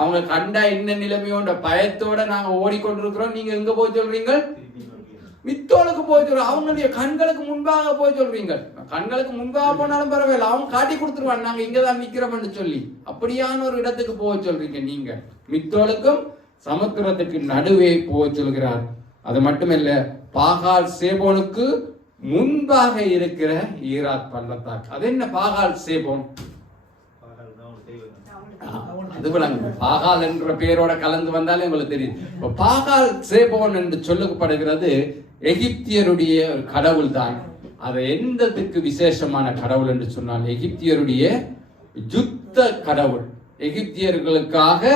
அவங்க கண்டா என்ன நிலைமையோட பயத்தோட நாங்க ஓடிக்கொண்டிருக்கிறோம். நீங்க எங்க போய் சொல்றீங்க? மித்தோளுக்கு போய் சொல்றோம். அவங்களுடைய கண்களுக்கு முன்பாக போய் சொல்றீங்க. கண்களுக்கு முன்பாக போனாலும் பரவாயில்ல, அவங்க காட்டி கொடுத்துருவாங்க நாங்க இங்கதான் நிக்கிறோம்னு சொல்லி. அப்படியான ஒரு இடத்துக்கு போக சொல்றீங்க. நீங்க மித்தோளுக்கும் சமுத்திரத்துக்கு நடுவே போக சொல்கிறார். அது மட்டுமல்ல, பாகால் சேபோனுக்கு முன்பாக இருக்கிற ஈராத் பள்ளத்தாக்கு. அது என்ன பாகால் சேபோன்? அது பாகால் என்ற பெயரோட கலந்து வந்தாலே உங்களுக்கு தெரியும். பாகால் சேபோன் என்று சொல்லப்படுகிறது எகிப்தியருடைய ஒரு கடவுள் தான். அது எந்ததுக்கு விசேஷமான கடவுள் என்று சொன்னால் எகிப்தியருடைய யுத்த கடவுள். எகிப்தியர்களுக்காக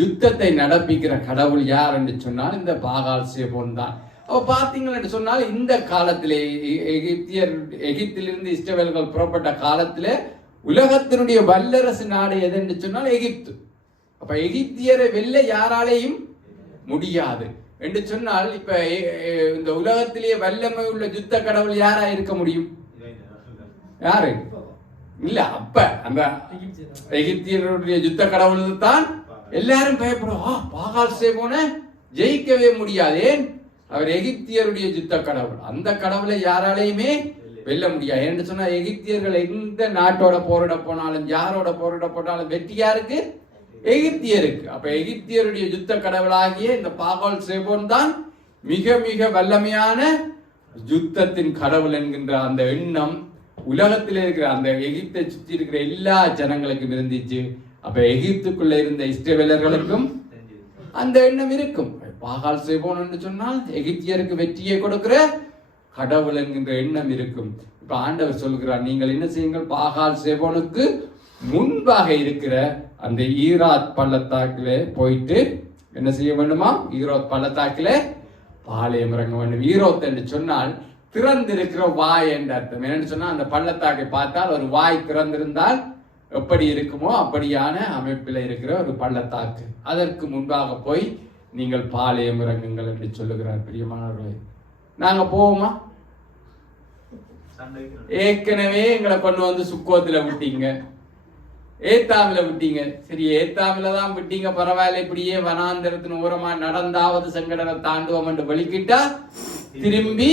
யுத்தத்தை நடப்பிக்கிற கடவுள் யார் என்று சொன்னால் இந்த பாகால் சேபோன் தான். அப்ப பாத்தீங்கன்னு சொன்னால் இந்த காலத்திலே எகிப்திலிருந்து இஸ்ரவேலர்கள் புறப்பட்ட காலத்திலே உலகத்தினுடைய வல்லரசு நாடு எது என்று சொன்னால் எகிப்து. அப்ப எகிப்தியரை வெல்ல யாராலேயும் முடியாது என்று சொன்னால் இப்ப இந்த உலகத்திலேயே வல்லமை உள்ள யுத்த கடவுள் யாரா இருக்க முடியும்? யாரு இல்ல. அப்ப அந்த எகிப்தியருடைய யுத்த கடவுள் தான் எல்லாரும் பயப்படுவோம். பாகால் சேபோன ஜெயிக்கவே முடியாது. ஏன்? அவர் எகிப்தியருடைய யுத்த கடவுள். அந்த கடவுளை யாராலையுமே வெல்ல முடியாது என்று சொன்னா எகிப்தியர்கள் எந்த நாட்டோட போரிட போனாலும் யாரோட போரிட போனாலும் வெற்றி யாருக்கு? எகிப்தியருக்கு. அப்ப எகிப்தியருடைய யுத்த கடவுளாகிய இந்த பாகால் சேபோன் தான் மிக மிக வல்லமையான யுத்தத்தின் கடவுள் என்கின்ற அந்த எண்ணம் உலகத்தில் இருக்கிற அந்த எகிப்தை சுற்றி இருக்கிற எல்லா ஜனங்களுக்கும் இருந்துச்சு. அப்ப எகிப்துக்குள்ள இருந்த இஸ்ரவேலர்களுக்கும் அந்த எண்ணம் இருக்கும். பாகால் சேபோன் என்று சொன்னால் எகிப்தியருக்கு வெற்றியை கொடுக்கிற கடவுள் என்கின்ற எண்ணம் இருக்கும். இப்ப ஆண்டவர் சொல்கிறார், நீங்கள் என்ன செய்யுங்கள்? பாகால் சேபோனுக்கு முன்பாக இருக்கிற அந்த ஈராத் பள்ளத்தாக்கிலே போயிட்டு என்ன செய்ய வேண்டுமா? ஈரோத் பள்ளத்தாக்கிலே பாளையம் இறங்க வேண்டும். ஈரோத் என்று சொன்னால் திறந்திருக்கிற வாய் என்ற அர்த்தம். என்னன்னு சொன்னா அந்த பள்ளத்தாக்கை பார்த்தால் ஒரு வாய் திறந்திருந்தால் எப்படி இருக்குமோ அப்படியான அமைப்பில் இருக்கிற ஒரு பள்ளத்தாக்கு. அதற்கு முன்பாக போய் நீங்கள் பாளையம் இறங்குங்கள் என்று சொல்லுகிறார். பிரியமானவர்களே, நாங்க போவோமா? ஏற்கனவே எங்களை கொண்டு வந்து சுக்கோத்துல விட்டீங்க, ஏத்தாமில விட்டீங்க. சரி, ஏத்தாமில தான் விட்டீங்க, பரவாயில்ல. இப்படியே வனாந்தரத்தின் ஓரமா நடந்தாவது செங்கடலை தாண்டுவோம் என்று வலிக்கிட்டா திரும்பி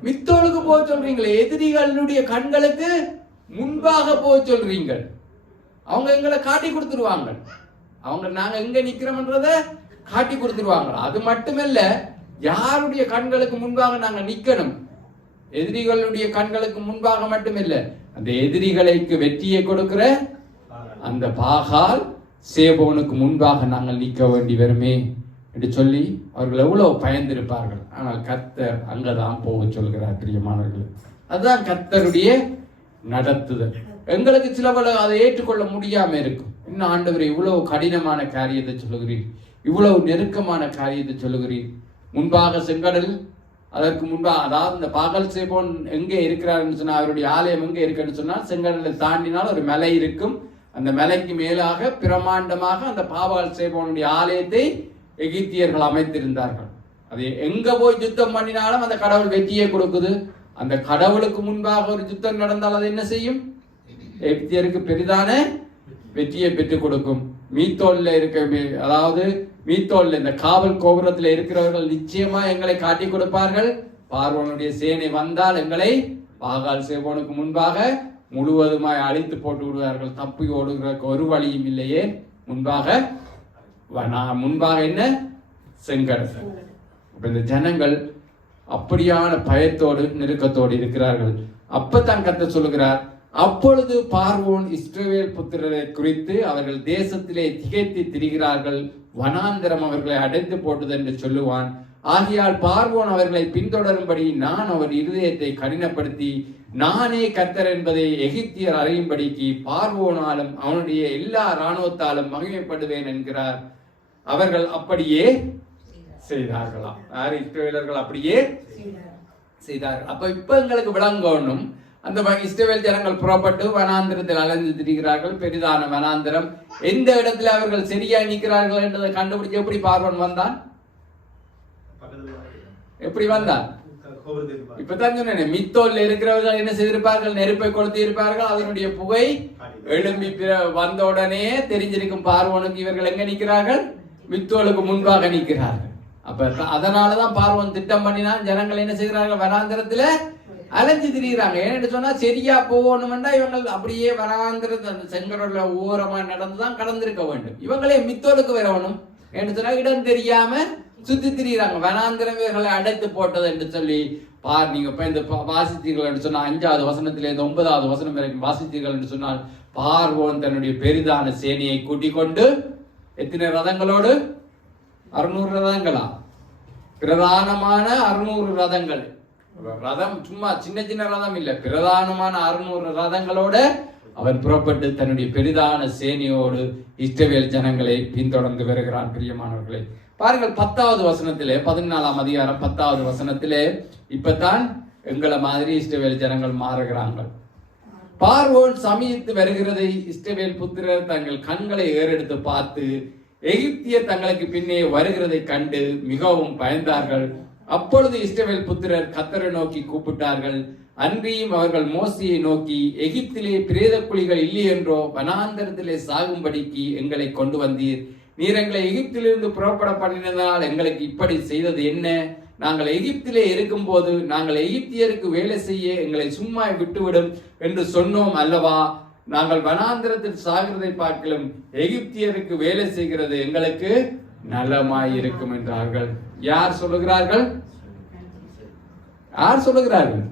மித்தோளுக்கு போக சொல்றீங்களே. எதிரிகளுடைய கண்களுக்கு முன்பாக போக சொல்றீங்க. அவங்க எங்களை காட்டி கொடுத்துருவாங்க. அவங்க நாங்க எங்க நிக்கிறோம்ன்றத காட்டி கொடுத்துருவாங்க. அது மட்டுமல்ல, யாருடைய கண்களுக்கு முன்பாக நாங்க நிக்கணும்? எதிரிகளுடைய கண்களுக்கு முன்பாக மட்டுமில்ல, அந்த எதிரிகளுக்கு வெற்றியை கொடுக்கிற அந்த பாகால் சேபோனுக்கு முன்பாக நாங்கள் நிற்க வேண்டி வருமே என்று சொல்லி அவர்கள் எவ்வளவு பயந்திருப்பார்கள். ஆனால் கர்த்தர் அங்கதான் போக சொல்கிறார். பிரியமானவர்கள், அதுதான் கர்த்தருடைய நடத்துதல். எங்களுக்கு சில பல அதை ஏற்றுக்கொள்ள முடியாம இருக்கும். இன்னும் ஆண்டவரே, இவ்வளவு கடினமான காரியத்தை சொல்லுகிறீர், இவ்வளவு நெருக்கமான காரியத்தை சொல்லுகிறீர். முன்பாக செங்கடல், அதற்கு முன்பாக, அதாவது இந்த பாகால் சேபோன் எங்கே இருக்கிறார்னு சொன்னா, அவருடைய ஆலயம் எங்கே இருக்குன்னு சொன்னால் செங்கடலை தாண்டினால் ஒரு மலை இருக்கும். அந்த மலைக்கு மேலாக பிரமாண்டமாக அந்த பாகால் சேபோனுடைய ஆலயத்தை எகிப்தியர்கள் அமைத்திருந்தார்கள். அது எங்க போய் யுத்தம் பண்ணினாலும் அந்த கடவுள் வெற்றியை கொடுக்குது. அந்த கடவுளுக்கு முன்பாக ஒரு யுத்தம் நடந்தால் அது என்ன செய்யும்? எகிப்தியருக்கு பெரிதான வெற்றியை பெற்றுக் கொடுக்கும். மீத்தோல்ல இருக்க, அதாவது மீத்தோல்ல இந்த காவல் கோபுரத்தில் இருக்கிறவர்கள் நிச்சயமா எங்களை காட்டி கொடுப்பார்கள். பார்வோனுடைய சேனை வந்தால் எங்களை பாகால் சேபோனுக்கு முன்பாக முழுவதுமாய் அழித்து போட்டு விடுவார்கள். தப்பி ஓடுகிற ஒரு வழியும் இல்லையே. முன்பாக என்ன? செங்கடல். இந்த ஜனங்கள் அப்படியான பயத்தோடு நெருக்கத்தோடு இருக்கிறார்கள். அப்பதான் கர்த்தர் சொல்லுகிறார், அப்பொழுது பார்வோன் இஸ்ரவேல் புத்திரரை குறித்து அவர்கள் தேசத்திலே திகைத்து திரிகிறார்கள், வனாந்தரம் அவர்களை அடைத்து போட்டது என்று சொல்லுவான். ஆகையால் பார்வோன் அவர்களை பின்தொடரும்படி நான் அவர் இருதயத்தை கடினப்படுத்தி நானே கர்த்தர் என்பதை எகிப்தியர் அறியும்படிக்கு பார்வோனாலும் அவனுடைய எல்லா இராணுவத்தாலும் மகிமைப்படுவேன் என்கிறார். அவர்கள் அப்படியே செய்தார்களாம். இஸ்ரவேலர்கள் அப்படியே செய்தார்கள். அப்ப இப்ப எங்களுக்கு விளங்கணும், அந்த இஸ்ரவேல் ஜனங்கள் புறப்பட்டு வனாந்திரத்தில் அலைந்து திரிகிறார்கள். பெரிதான வனாந்திரம். எந்த இடத்துல அவர்கள் சரியாய் நிற்கிறார்கள் என்றதை கண்டுபிடிச்சு எப்படி பார்வோன் வந்தான்? எப்படி வந்தான்? இப்பதான் சொன்னேன், மித்தோல்ல இருக்கிறவர்கள் என்ன செய்திருப்பார்கள்? நெருப்பை கொளுத்தி இருப்பார்கள். அதனுடைய புகை எழும்பி வந்த உடனே தெரிஞ்சிருக்கும் பார்வோனுக்கு இவர்கள் எங்க நிற்கிறார்கள், மித்தோலுக்கு முன்பாக நிற்கிறார்கள். அப்ப அதனாலதான் பார்வோன் திட்டம் பண்ணினான். ஜனங்கள் என்ன செய்கிறார்கள், வனாந்திரத்துல அலைஞ்சு திரிகிறாங்க. ஏன்னு சொன்னா சரியா போகணும்னா இவங்க அப்படியே வனாந்திரத்தை அந்த செங்கடல ஓரமா நடந்துதான் கடந்திருக்க வேண்டும். இவங்களே மித்தோலுக்கு வரணும் என்று சொன்னா இடம் தெரியாம சுத்தி திரிகிறாங்க. வனாந்திரம் இவர்களை அடைத்து போட்டது என்று சொல்லி நீங்க இப்ப இந்த வாசித்தீர்கள் என்று சொன்னா 5வது வசனத்திலே 9வது வசனம் வரைக்கும் வாசித்தீர்கள் என்று சொன்னால் பார்வோன் தன்னுடைய பெரிதான சேனையை கூட்டிக் கொண்டு எத்தனை ரதங்களோடு 600 ரதங்களா, பிரதானமான 600 ரதங்கள். ரதம் சும்மா சின்ன சின்ன ரதம் இல்ல, பிரதானமான 600 ரதங்களோட அவன் புறப்பட்டு தன்னுடைய பெரிதான சேனையோடு இஸ்ரவேல் ஜனங்களை பின்தொடர்ந்து வருகிறான். பிரியமானவர்களே பாருங்கள் 10வது வசனத்திலே 14ஆம் அதிகாரம் 10வது வசனத்திலே இப்பதான் எங்களை மாதிரி இஸ்ரவேல் ஜனங்கள் மாறுகிறாங்க. பார்வோன் சமீபித்து வருகிறதை இஸ்ரவேல் புத்திரர் தங்கள் கண்களை ஏறெடுத்து பார்த்து எகிப்தியர் தங்களுக்கு பின்னே வருகிறதை கண்டு மிகவும் பயந்தார்கள். அப்பொழுது இஸ்ரவேல் புத்திரர் கர்த்தரை நோக்கி கூப்பிட்டார்கள். அன்றியும் அவர்கள் மோசேயை நோக்கி, எகிப்திலே பிரேத குழிகள் இல்லை என்றோ, வனாந்தரத்திலே சாகும்படிக்கு எங்களை கொண்டு வந்தீர். நீர் எங்களை எகிப்திலிருந்து புறப்பட பண்ணினதால் எங்களுக்கு இப்படி செய்தது என்ன? நாங்கள் எகிப்திலே இருக்கும் போது நாங்கள் எகிப்தியருக்கு வேலை செய்ய எங்களை சும்மா விட்டுவிடும் என்று சொன்னோம் அல்லவா? நாங்கள் வனாந்திரத்தில் சாகிறதை பார்க்கலும் எகிப்தியருக்கு வேலை செய்கிறது எங்களுக்கு நலமாயிருக்கும் என்றார்கள். யார் சொல்லுகிறார்கள்? யார் சொல்லுகிறார்கள்?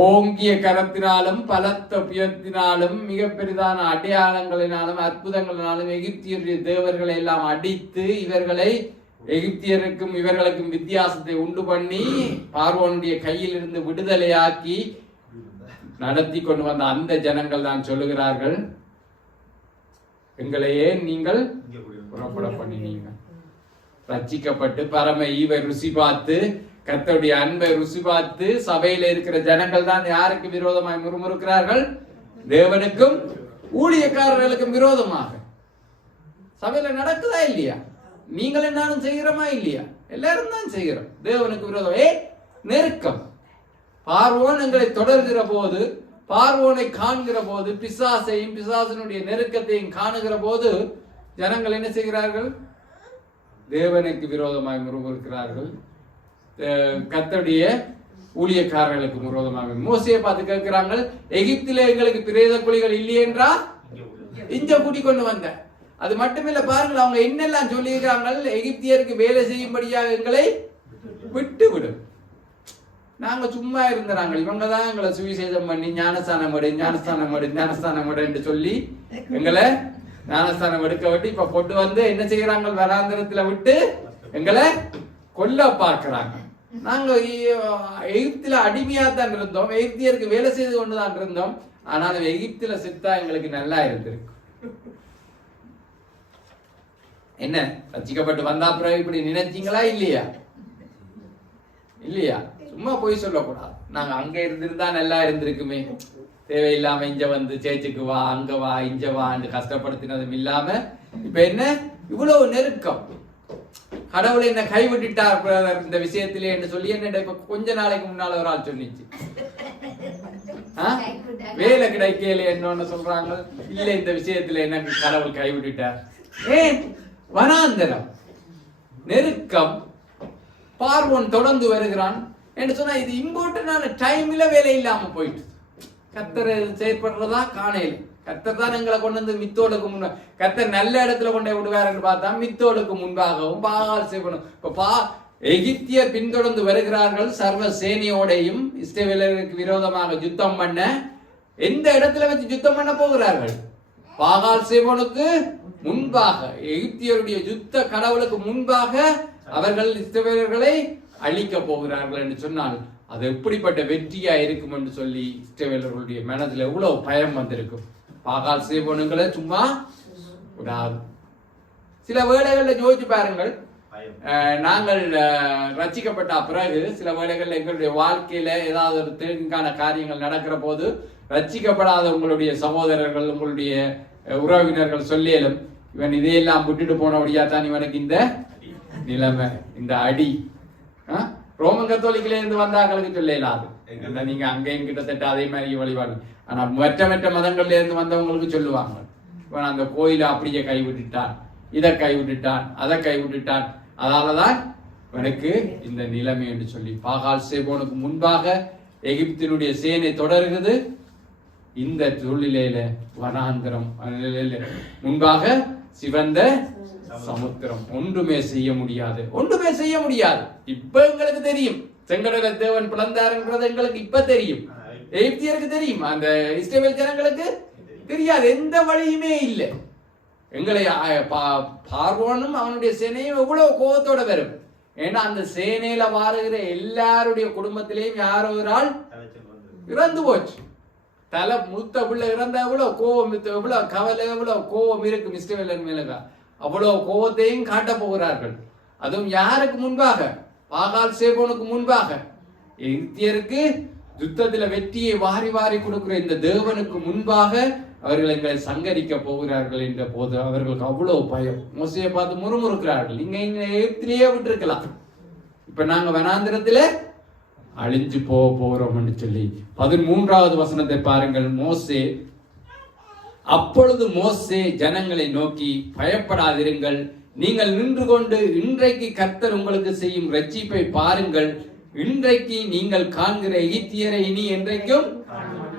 ஓங்கிய கரத்தினாலும் பலத்த புயத்தினாலும் மிக பெரிதான அடையாளங்களினாலும் அற்புதங்களினாலும் எகிப்தியருடைய தேவர்களை எல்லாம் அடித்து இவர்களை எகிப்தியருக்கும் இவர்களுக்கும் வித்தியாசத்தை உண்டு பண்ணி பார்வோனுடைய கையில் இருந்து விடுதலையாக்கி நடத்தி கொண்டு வந்த அந்த ஜனங்கள் தான் சொல்லுகிறார்கள், எங்களை ஏன் நீங்கள் புறப்பட பண்ணினீங்க? ரட்சிக்கப்பட்டு பரம ஈவை ருசி பார்த்து கர்த்தருடைய அன்பை ருசி பார்த்து சபையில இருக்கிற ஜனங்கள் தான் யாருக்கு விரோதமாய் முறுமுறுக்கிறார்கள்? தேவனுக்கும் ஊழியக்காரர்களுக்கும் விரோதமாக. சபையில நடக்குதா இல்லையா? நீங்களும் நானும் செய்கிறோமா இல்லையா? எல்லாரும் தான் செய்கிறோம். தேவனுக்கு விரோதம் நெருக்கம். பார்வோன் எங்களை தொடர்கிற போது, பார்வோனை காண்கிற போது, பிசாசையும் பிசாசனுடைய நெருக்கத்தையும் காணுகிற போது ஜனங்கள் என்ன செய்கிறார்கள்? தேவனுக்கு விரோதமாய் முறுமுறுக்கிறார்கள். கர்த்தருடைய ஊழியக்காரர்களுக்கு விரோதமாக. மோசேயை பார்த்து கேட்கிறாங்க, எகிப்திலே எங்களுக்கு பிரேத குழிகள் இல்லையென்றா இஞ்ச கூட்டி கொண்டு வந்த. அது மட்டுமில்ல, பாருங்கள் அவங்க என்னெல்லாம் சொல்லியிருக்காங்க, எகிப்தியருக்கு வேலை செய்யும்படியாக எங்களை விட்டு விடும். நாங்க சும்மா இருந்துறாங்க, இவங்க தான் எங்களை சுவிசேஷம் பண்ணி ஞானஸ்தானம் என்று சொல்லி எங்களை ஞானஸ்தானம் எடுக்க விட்டு இப்ப கொண்டு வந்து என்ன செய்யறாங்க, வராந்திரத்துல விட்டு எங்களை கொல்ல பார்க்கிறாங்க. நாங்க எகிப்தில அடிமையா தான் இருந்தோம், எகிப்தியருக்கு வேலை செய்து கொண்டுதான் இருந்தோம். ஆனாலும் எகிப்தில செத்தா எங்களுக்கு நல்லா இருந்திருக்கு. என்ன ரட்சிக்கப்பட்டு வந்தா பிறகு இப்படி நினைச்சீங்களா இல்லையா? இல்லையா? சும்மா போய் சொல்லக்கூடாது. நாங்க அங்க இருந்திருந்தா நல்லா இருந்திருக்குமே, தேவையில்லாம இங்க வந்து சேர்ச்சுக்கு வா, அங்க வா, இங்க வா கஷ்டப்படுத்தினதும் இல்லாம இப்ப என்ன இவ்வளவு நெருக்கம். கடவுளை என்ன கைவிட்டுட்டார் இந்த விஷயத்திலே என்று சொல்லி என்ன இப்ப கொஞ்ச நாளைக்கு முன்னால ஒரு ஆள் சொல்லிச்சு, வேலை கிடைக்கல என்னன்னு சொல்றாங்க. இல்ல, இந்த விஷயத்துல என்ன கடவுள் கைவிட்டுட்டார். ஏன்? வனாந்தரம், நெருக்கம், பார்வோன் தொடர்ந்து வருகிறான் என்று சொன்னா இது இம்பார்ட்டன்டான டைம்ல வேலை இல்லாம போயிட்டு கர்த்தர் செயற்படுறதா காணையில். கர்த்தர் தான் எங்களை கொண்டு வந்து மித்தோலுக்கு முன்பாக, கர்த்தர் நல்ல இடத்துல கொண்டே விடுவாருன்னு பார்த்தா மித்தோலுக்கு முன்பாகவும் பாகால் செய்யணும். இப்ப எகிப்தியர் பின்தொடர்ந்து வருகிறார்கள் சர்வ சேனையோடையும். இஸ்ரவேலருக்கு விரோதமாக யுத்தம் பண்ண எந்த இடத்துல வச்சு யுத்தம் பண்ண போகிறார்கள்? பாகால் சேவனுக்கு முன்பாக, எகிப்தியருடைய யுத்த கடவுளுக்கு முன்பாக அவர்கள் இஸ்ரவேலர்களை அழிக்க போகிறார்கள் என்று சொன்னால் அது எப்படிப்பட்ட வெற்றியா இருக்கும் என்று சொல்லி இஸ்ரவேலர்களுடைய மனதில் எவ்வளவு பயம் வந்திருக்கும். பாகால் சேவனுங்களை சும்மா விடாது. சில வேளைகளில் யோசிச்சு பாருங்கள், நாங்கள் ரட்சிக்கப்பட்ட பிறகு சில வேளைகளில் எங்களுடைய வாழ்க்கையில ஏதாவது ஒரு தீங்கான காரியங்கள் நடக்கிற போது ரட்சிக்கப்படாத உங்களுடைய சகோதரர்கள், உங்களுடைய உறவினர்கள் சொல்லியலும், இவன் இதையெல்லாம் விட்டுட்டு போனபடியா தான் இவனுக்கு இந்த நிலைமை, இந்த அடி. ரோமன் கத்தோலிக்கில இருந்து வந்தாக்களுக்கு சொல்ல இயலாது. நீங்க அங்கேயும் கிட்டத்தட்ட அதே மாதிரி வழிபாடு. ஆனா மற்ற மதங்கள்ல இருந்து வந்தவங்களுக்கு சொல்லுவாங்க, அந்த கோயிலை அப்படியே கைவிட்டுட்டான், இதை கைவிட்டுட்டான், அதை கைவிட்டுட்டான், அதனாலதான் எனக்கு இந்த நிலைமை என்று சொல்லி பாகால் சேபோனுக்கு முன்பாக எகிப்தினுடைய சேனை தொடர்கிறது. இந்த சூழ்நிலையில வனாந்திரம் முன்பாக சிவந்த சமுத்திரம், ஒன்றுமே செய்ய முடியாது. இப்ப எங்களுக்கு தெரியும் செங்கடல தேவன் பிளந்தாருன்றது எங்களுக்கு இப்ப தெரியும். எகிப்தியருக்கு தெரியும், அந்த இஸ்ரவேல் ஜனங்களுக்கு தெரியாது. எந்த வழியுமே இல்லை. எங்களை பார்வோனும் அவனுடைய சேனையும் எவ்வளவு கோபத்தோட வரும். ஏன்னா அந்த சேனையில வாருகிற எல்லாருடைய குடும்பத்திலையும் யாரோ ஒரு ஆள் இறந்து போச்சு. தலை முத்த பிள்ளை இறந்த எவ்வளவு கோபம், எவ்வளவு கவலை, எவ்வளவு கோபம் இருக்கு இஸ்ரவேலன் மேல. அவ்வளவு கோபத்தையும் காட்ட போகிறார்கள். அதுவும் யாருக்கு முன்பாக? பாகால் சேபோனுக்கு முன்பாக. எகிப்தியருக்கு யுத்தத்துல வெற்றியை வாரி வாரி கொடுக்கிற இந்த தேவனுக்கு முன்பாக அவர்கள் எங்களை சங்கரிக்க போகிறார்கள் என்ற போது அவர்களுக்கு அவ்வளவு பயம். மோசையை பார்த்து முறுமுறுக்கிறார்கள், நீங்க எகிப்திலேயே விட்டுருக்கலாம், இப்ப நாங்க வனாந்திரத்துல அழிஞ்சு போறோம் என்று சொல்லி 13வது வசனத்தை பாருங்கள். அப்பொழுது மோசே ஜனங்களை நோக்கி, பயப்படாதிருங்கள், நீங்கள் நின்று கொண்டு இன்றைக்கு கர்த்தர் உங்களுக்கு செய்யும் ரட்சிப்பை பாருங்கள். இன்றைக்கு நீங்கள் காண்கிற எகிப்தியரை இனி என்றைக்கும்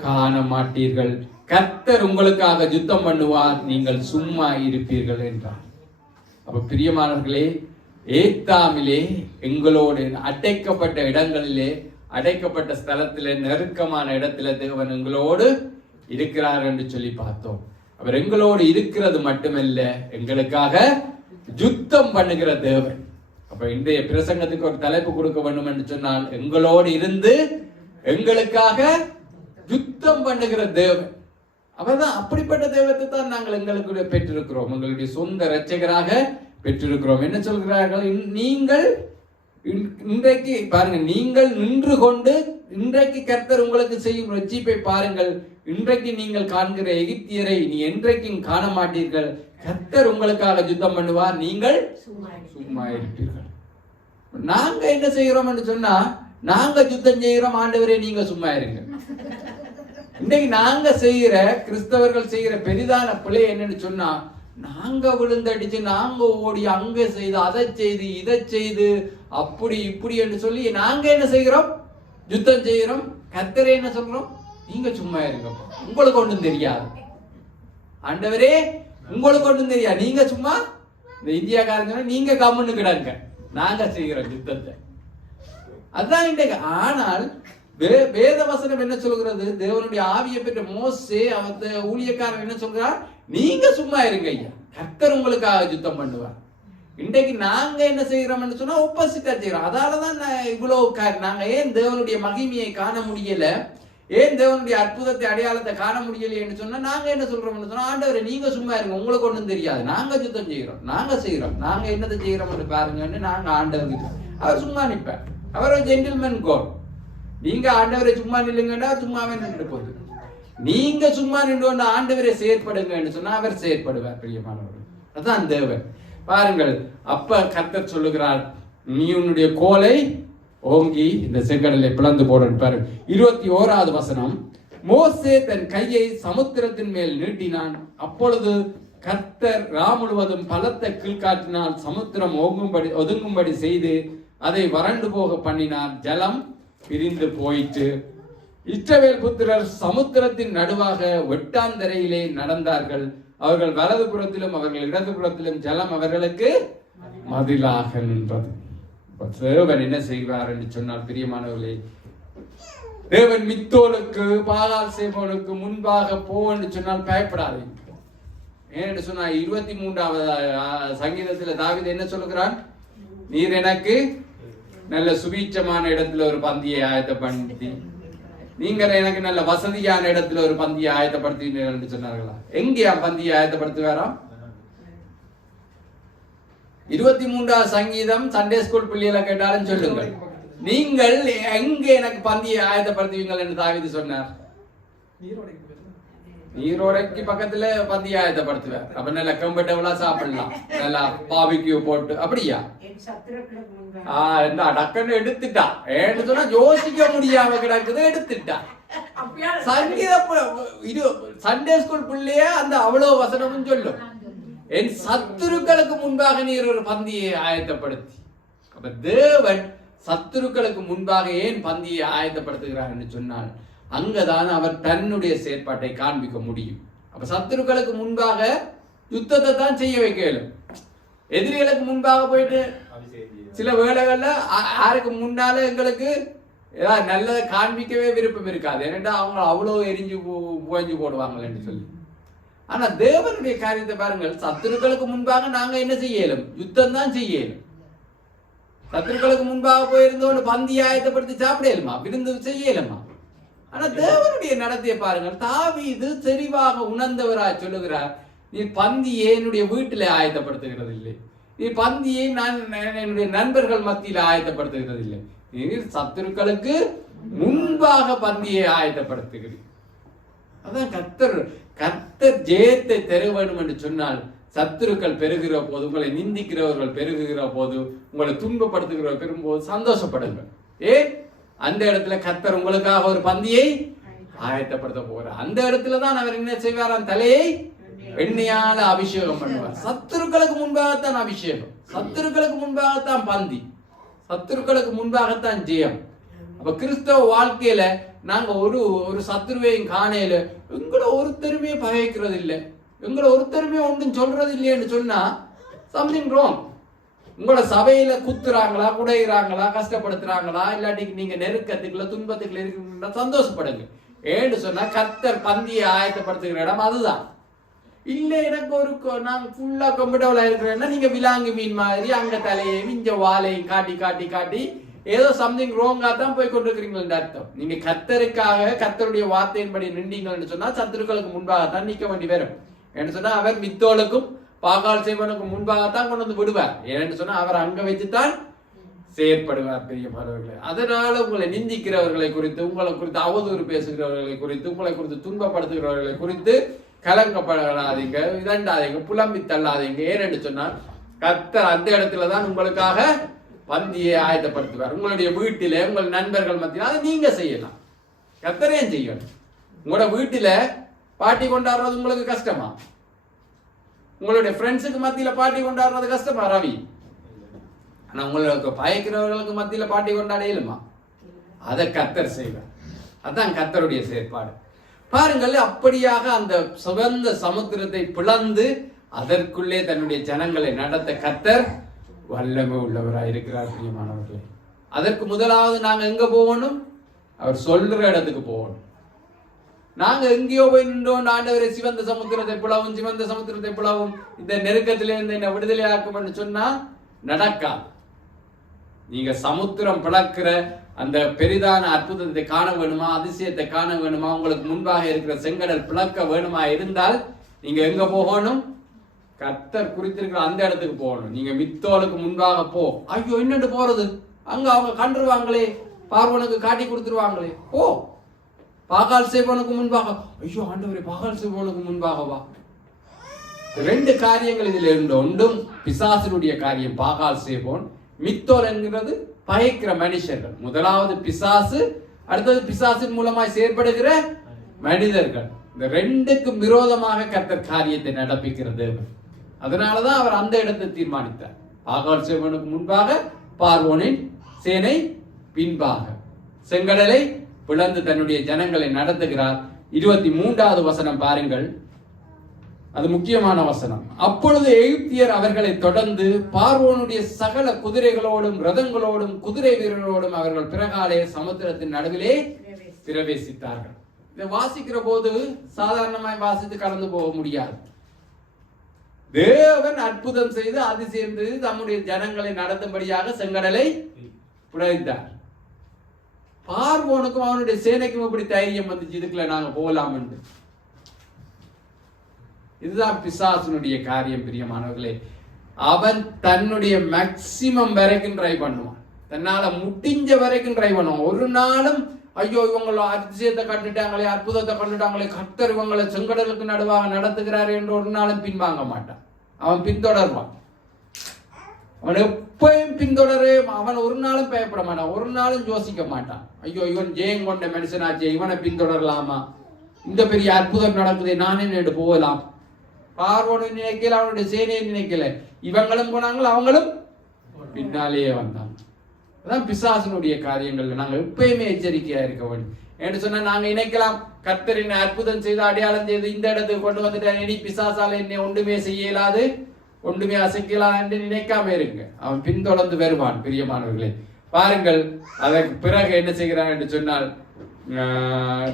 காண மாட்டீர்கள். கர்த்தர் உங்களுக்காக யுத்தம் பண்ணுவார், நீங்கள் சும்மா இருப்பீர்கள் என்றார். அப்ப பிரியமானவர்களே, ஏத்தாமிலே எங்களோடு அடைக்கப்பட்ட இடங்களிலே, அடைக்கப்பட்ட ஸ்தலத்திலே, நெருக்கமான இடத்துல தேவன் எங்களோடு இருக்கிறார் என்று சொல்லி பார்த்தோம். அவர் எங்களோடு இருக்கிறது மட்டுமல்ல, எங்களுக்காக யுத்தம் பண்ணுகிற தேவன். அப்ப இன்றைய பிரசங்கத்துக்கு ஒரு தலைப்பு கொடுக்க வேண்டும் என்று சொன்னால், எங்களோடு இருந்து எங்களுக்காக யுத்தம் பண்ணுகிற தேவன். அவர்தான். அப்படிப்பட்ட தெய்வத்தை தான் நாங்கள் எங்களுக்கு பெற்றிருக்கிறோம், எங்களுடைய சொந்த இரட்சகராக பெற்றிருக்கிறோம். என்ன சொல்கிறார்கள்? நீங்கள் இன்றைக்கு பாருங்க, நீங்கள் நின்று கொண்டு இன்றைக்கு கர்த்தர் உங்களுக்கு செய்யும் ரட்சிப்பை பாருங்கள். இன்றைக்கு நீங்கள் காண்கிற எகிப்தியரை நீ என்றைக்கும் காண மாட்டீர்கள். கர்த்தர் உங்களுக்காக யுத்தம் பண்ணுவார், நீங்கள் சும்மா இருப்பீர்கள். நாங்க என்ன செய்கிறோம் என்று சொன்னா, நாங்க யுத்தம் செய்கிறோம், ஆண்டவரே நீங்க சும்மா இருங்க. இன்னைக்கு நாங்க செய்யற, கிறிஸ்தவர்கள் செய்யற பெரிதான பிழை என்னன்னு சொன்னா, நாங்க விழுந்தடிச்சு, நாங்க ஓடி அங்க செய்து, அதை செய்து, இதை செய்து, அப்படி இப்படி என்று சொல்லி நாங்க என்ன செய்கிறோம்? யுத்தம் செய்கிறோம். கர்த்தரே என்ன சொல்றோம்? நீங்க சும்மா இருங்க, உங்களுக்கு ஒன்றும் தெரியாது. ஆண்டவரே உங்களுக்கு ஒன்றும் தெரியாது, நீங்க சும்மா இந்த இந்தியாக்காரங்க நீங்க கம்முன்னு கிடங்க, நாங்க செய்கிறோம் யுத்தத்தை. அதுதான் இன்றைக்கு. ஆனால் வேத வசனம் என்ன சொல்கிறது? தேவனுடைய ஆவியை பெற்ற மோசே அந்த ஊழியக்காரன் என்ன சொல்றார்? நீங்க சும்மா இருங்க ஐயா, கர்த்தர் உங்களுக்காக யுத்தம் பண்ணுவார். இன்றைக்கு நாங்க என்ன செய்யறோம்னு சொன்னா ஆப்போசிட்டா செய்யறோம். அதாலதான் இவ்வளவு நாங்க ஏன் தேவனுடைய மகிமையை காண முடியல, ஏன் தேவனுடைய அற்புதத்தை அடையாளத்தை காண முடியலைன்னு சொன்னா, நாங்க என்ன சொல்றோம்னு சொன்னா, ஆண்டவரே நீங்க சும்மா இருங்க, உங்களுக்கு ஒன்றும் தெரியாது, நாங்க யுத்தம் செய்யறோம், நாங்க செய்யறோம், நாங்க என்னதை செய்யறோம்னு பாருங்கன்னு நாங்க ஆண்டவருக்கு. அவர் சும்மா நிற்பார், அவர் ஒரு ஜென்டில்மேன் கோட். நீங்க ஆண்டவரை சும்மா நில்லுங்கன்னா சும்மாவே நின்று போகுது. நீங்க சும்மா நின்று ஆண்டவரை செயற்படுங்கன்னு சொன்னா அவர் செயற்படுவார். பிரியமானவர்கள், அதுதான் தேவன். பாருங்கள், அப்ப கர்த்தர் சொல்லுகிறார், நீ உன்னுடைய கோலை ஓங்கி இந்த செங்கடலை பிளந்து போடன்னு பாருங்க. 21வது வசனம். மோசே தன் கையை சமுத்திரத்தின் மேல் நீட்டினான். அப்பொழுது கர்த்தர் முழுவதும் பலத்த கீழ்காற்றினால் சமுத்திரம் ஒதுங்கும்படி செய்து அதை வறண்டு போக பண்ணினார். ஜலம் பிரிந்து போயிற்று. இஸ்ரவேல் புத்திரர் சமுத்திரத்தின் நடுவாக வெட்டாந்தரையிலே நடந்தார்கள். அவர்கள் வலது புறத்திலும் அவர்கள் இடது புறத்திலும் ஜலம் அவர்களுக்கு மதிலாக நின்றது. தேவன் என்ன செய்வார் என்று சொன்னால், பிரியமானவர்களே, தேவன் மித்தோலுக்கு பாகால் சேபோனுக்கு முன்பாக போ என்று சொன்னால் பயப்படாதீங்க. ஏன்னு சொன்னா 23வது சங்கீதத்தில் தாவீது என்ன சொல்லுகிறான்? நீர் எனக்கு நல்ல சுபீட்சமான இடத்துல ஒரு பந்தியை ஆயத்தப்படுத்தி, நீங்க எனக்கு நல்ல வசதியான இடத்துல ஒரு பந்தியை ஆயத்தப்படுத்தினீர்கள் என்று சொன்னார்களா? எங்கே பந்தியை ஆயத்தப்படுத்துவாராம்? 23வது சங்கீதம் சண்டே ஸ்கூல் பிள்ளைகளை கேட்டாலும் சொல்லுங்கள், நீங்கள் எங்க எனக்கு பந்தியை ஆயத்தப்படுத்துவீங்கள் என்று தாவீது சொன்னார். நீரோடைக்கு பக்கத்துல பந்தியை ஆயத்தப்படுத்துவார். அப்ப நல்ல கம்ஃபர்டபுளா சாப்பிடலாம், நல்லா பாபிக்யூ போட்டு. அப்படியா? டக்குன்னு எடுத்துட்டா. ஏன்னு சொன்னா யோசிக்க முடியாம கிடக்குது, எடுத்துட்டா. சண்டே ஸ்கூல் பிள்ளைய அந்த அவ்வளவு வசனமும் சொல்லும். என் சத்துருக்களுக்கு முன்பாக நீர் ஒரு பந்தியை ஆயத்தப்படுத்தி. அப்ப தேவன் சத்துருக்களுக்கு முன்பாக ஏன் பந்தியை ஆயத்தப்படுத்துகிறார் என்று சொன்னால் அங்கதான் அவர் தன்னுடைய செயற்பாட்டை காண்பிக்க முடியும். அப்ப சத்துருக்களுக்கு முன்பாக யுத்தத்தை தான் செய்ய வைக்க இயலும். எதிரிகளுக்கு முன்பாக போயிட்டு சில வேளைகள்ல யாருக்கு முன்னால எங்களுக்கு ஏதாவது நல்லதை காண்பிக்கவே விருப்பம் இருக்காது. ஏன்னா அவங்க அவ்வளவு எரிஞ்சு புகஞ்சு போடுவாங்கன்னு சொல்லி. ஆனா தேவனுடைய காரியத்தை பாருங்கள், சத்துருக்களுக்கு முன்பாக நாங்க என்ன செய்யலும்? யுத்தம் தான் செய்யலும். சத்துருக்களுக்கு முன்பாக போயிருந்தோன்னு பந்தி ஆயத்தப்படுத்தி சாப்பிடலுமா? விருந்து செய்யலுமா? ஆனா தேவனுடைய நடத்தையை பாருங்கள். தாவீது தெளிவாக உணர்ந்தவராய் சொல்லுகிறார், நீ பந்தியை என்னுடைய வீட்டில ஆயத்தப்படுத்துகிறது இல்லை, நீ பந்தியை நான் என்னுடைய நண்பர்கள் மத்தியில ஆயத்தப்படுத்துகிறது இல்லை, நீ சத்துருக்களுக்கு முன்பாக பந்தியை ஆயத்தப்படுத்துகிறீர். அதான் கர்த்தர் ஜெயத்தை தர வேண்டும் என்று சொன்னால் சத்துருக்கள் பெருகிற போது, உங்களை நிந்திக்கிறவர்கள் பெருகுகிற போது, உங்களை துன்பப்படுத்துகிறவர்கள் பெரும்போது சந்தோஷப்படுங்கள். ஏன்? அந்த இடத்துல கர்த்தர் உங்களுக்காக ஒரு பந்தியை ஆயத்தப்படுத்த போகிறார். அந்த இடத்துலதான் அவர் என்ன செய்வார்? தலையை எண்ணெயால அபிஷேகம் பண்ணுவார். சத்துருக்களுக்கு முன்பாகத்தான் அபிஷேகம், சத்துருக்களுக்கு முன்பாகத்தான் பந்தி, சத்துருக்களுக்கு முன்பாகத்தான் ஜெயம். அப்ப கிறிஸ்தவ வாழ்க்கையில நாங்க ஒரு சத்துருவையும் காணையில எங்களை ஒருத்தருமே பகைக்கிறது இல்லை, எங்களை ஒருத்தருமே ஒன்றும் சொல்றது இல்லைன்னு சொன்னா சம்திங் ராங். உங்களோட சபையில குத்துறாங்களா, குடைகிறாங்களா, கஷ்டப்படுத்துறாங்களா, இல்லாட்டி நீங்க நெருக்கத்துக்குள்ள துன்பத்துக்குள்ள இருக்கீங்கன்னா சந்தோஷப்படுங்க. ஏன்னு சொன்னா கர்த்தர் பந்தியை ஆயத்தப்படுத்துகிற இடம் அதுதான். இல்ல எனக்கு நான் ஃபுல்லா கம்ஃபர்டபுளா இருக்கிறேன்னா நீங்க விலாங்கு மீன் மாதிரி அங்க தலையையும் இங்க வாழையும் காட்டி காட்டி காட்டி ஏதோ சம்திங் ரோங்கா தான் போய் கொண்டிருக்கிறீங்களா அர்த்தம். நீங்க கர்த்தருக்காக கர்த்தருடைய வார்த்தையின்படி நின்றீங்கன்னு சொன்னா சத்துருக்களுக்கு முன்பாகத்தான் நிக்க வேண்டி வரும். என்று சொன்னா அவர் மித்தோலுக்கும் பாகால் செய்வனுக்கும் முன்பாகத்தான் கொண்டு வந்து விடுவார். ஏன்னு சொன்னா அவர் அங்க வச்சுதான் செயற்படுவார் பெரியமானவர்களே. அதனால உங்களை நிந்திக்கிறவர்களை குறித்து, உங்களை குறித்து அவதூறு பேசுகிறவர்களை குறித்து, உங்களை குறித்து துன்பப்படுத்துகிறவர்களை குறித்து கலங்கப்படாதீங்க, இதண்டாதீங்க, புலம்பி தள்ளாதீங்க. ஏன்னு சொன்னா கர்த்தர் அந்த இடத்துலதான் உங்களுக்காக பந்தியை ஆயத்தப்படுத்துவார். உங்களுடைய வீட்டில உங்கள் நண்பர்கள் மத்தியில் அதை நீங்க செய்யலாம், கர்த்தரையும் செய்யணும். உங்களோட வீட்டில பார்ட்டி கொண்டாடுறது உங்களுக்கு கஷ்டமா? உங்களுடைய ஃப்ரெண்ட்ஸுக்கு மத்தியில பார்ட்டி கொண்டாடுறது கஷ்டமா ரவி? ஆனா உங்களுக்கு பயக்கிறவர்களுக்கு மத்தியில பார்ட்டி கொண்டாட இயலுமா? அதை கர்த்தர் செய்வார். அதான் கர்த்தருடைய செயற்பாடு. பாருங்கள், அப்படியாக அந்த சுகந்த சமுத்திரத்தை பிளந்து அதற்குள்ளே தன்னுடைய ஜனங்களை நடத்த கர்த்தர் வல்லமை உள்ளவராக இருக்கிறார். பிரியமானவர்களே, அதற்கு முதலாவது நாங்க எங்க போகணும்? அவர் சொல்ற இடத்துக்கு போகணும். நாங்க எங்கேயோ போய் நின்றோம், ஆண்டவரை சிவந்த சமுத்திரத்தை பிளவும், சிவந்த சமுத்திரத்தை பிளவும், இந்த நெருக்கத்திலிருந்து என்ன விடுதலை ஆக்கும் சொன்னா நடக்காது. நீங்க சமுத்திரம் பிளக்கிற அந்த பெரிதான அற்புதத்தை காண வேணுமா, அதிசயத்தை காண வேணுமா, உங்களுக்கு முன்பாக இருக்கிற செங்கடல் பிளக்க வேணுமா இருந்தால் நீங்க எங்க போகணும்? கர்த்தர் குறித்திருக்கிற அந்த இடத்துக்கு போகணும். நீங்க மித்தோலுக்கு முன்பாக போ. ஐயோ என்னண்டு போறது? அங்க அவங்க கண்டுருவாங்களே, பார்வனுக்கு காட்டி கொடுத்துருவாங்களே. போ. பாகால் சேவனுக்கு முன்பாக. ஐயோ ஆண்டவரே, பாகால் சேவனுக்கு முன்பாக வா. ரெண்டு காரியங்கள் இதுல இருந்து. ஒன்றும் பிசாசினுடைய காரியம் பாகால் சேவோன், மித்தோல் என்கிறது பயக்கிற மனுஷர்கள். முதலாவது பிசாசு, அடுத்தது பிசாசின் மூலமாய் செயற்படுகிற மனிதர்கள். இந்த ரெண்டுக்கும் விரோதமாக கர்த்தர் காரியத்தை நடப்பிக்கிறது. அதனாலதான் அவர் அந்த இடத்தை தீர்மானித்தார். பாகால் சேவனுக்கு முன்பாக, பார்வோனின் சேனை பின்பாக. செங்கடலை பிளந்து தன்னுடைய ஜனங்களை நடத்துகிறார். 23வது வசனம் பாருங்கள், அது முக்கியமான வசனம். அப்பொழுது எகிப்தியர் அவர்களை தொடர்ந்து பார்வோனுடைய சகல குதிரைகளோடும் ரதங்களோடும் குதிரை வீரர்களோடும் அவர்கள் பிறகாலே சமுத்திரத்தின் நடுவிலே பிரவேசித்தார்கள். இதை வாசிக்கிற போது சாதாரணமாய் வாசித்து கடந்து போக முடியாது. தேவன் அற்புதம் செய்து அதிசயம் செய்து தம்முடைய ஜனங்களை நடத்தும்படியாக செங்கடலை பிளந்தார். பார்வோனுக்கும் அவனுடைய சேனைக்கும் இப்படி தைரியம் வந்துச்சு, இதுக்குள்ள நாங்க போகலாம் என்று. இதுதான் பிசாசுனுடைய காரியம். பிரியமானவர்களே, அவன் தன்னுடைய மேக்சிமம் வரைக்கும் ட்ரை பண்ணுவான், தன்னால முடிஞ்ச வரைக்கும் ட்ரை பண்ணுவான். ஒரு நாளும் ஐயோ இவங்கள அதிசயத்தை கண்டுட்டாங்களே, அற்புதத்தை கண்டுட்டாங்களே, கர்த்தர் இவங்களை செங்கடலுக்கு நடுவாக நடத்துகிறார் என்று ஒரு நாளும் பின்வாங்க மாட்டான். அவன் பின்தொடர்வான். அவன் எப்பயும் பின்தொடரு. அவன் ஒரு நாளும் பயப்பட மாட்டான், ஒரு நாளும் யோசிக்க மாட்டான். ஐயோ இவன் ஜெயம் கொண்ட மனுஷனாச்சே, இவனை பின்தொடரலாமா, இந்த பெரிய அற்புதம் நடக்குது, நானே நேடு போகலாம். பார்வோடு நினைக்கல, அவனுடைய சேனையை நினைக்கல. இவங்களும் போனாங்க, அவங்களும் பின்னாலேயே வந்தாங்க. அதான் பிசாசனுடைய காரியங்கள். நாங்கள் எப்பயுமே எச்சரிக்கையா இருக்க வேண்டும். என்று சொன்னா நாங்க நினைக்கலாம் கர்த்தரின் அற்புதம் செய்து அடையாளம் செய்து இந்த இடத்துக்கு கொண்டு வந்துட்டேன், இனி பிசாசால என்னை ஒன்றுமே செய்ய இயலாது, ஒன்றுமே அசைக்கலாம் என்று நினைக்காம இருங்க. அவன் பின்தொடர்ந்து வருவான். பிரியமானவர்களே பாருங்கள், அதற்கு பிறகு என்ன செய்கிறான் என்று சொன்னால்,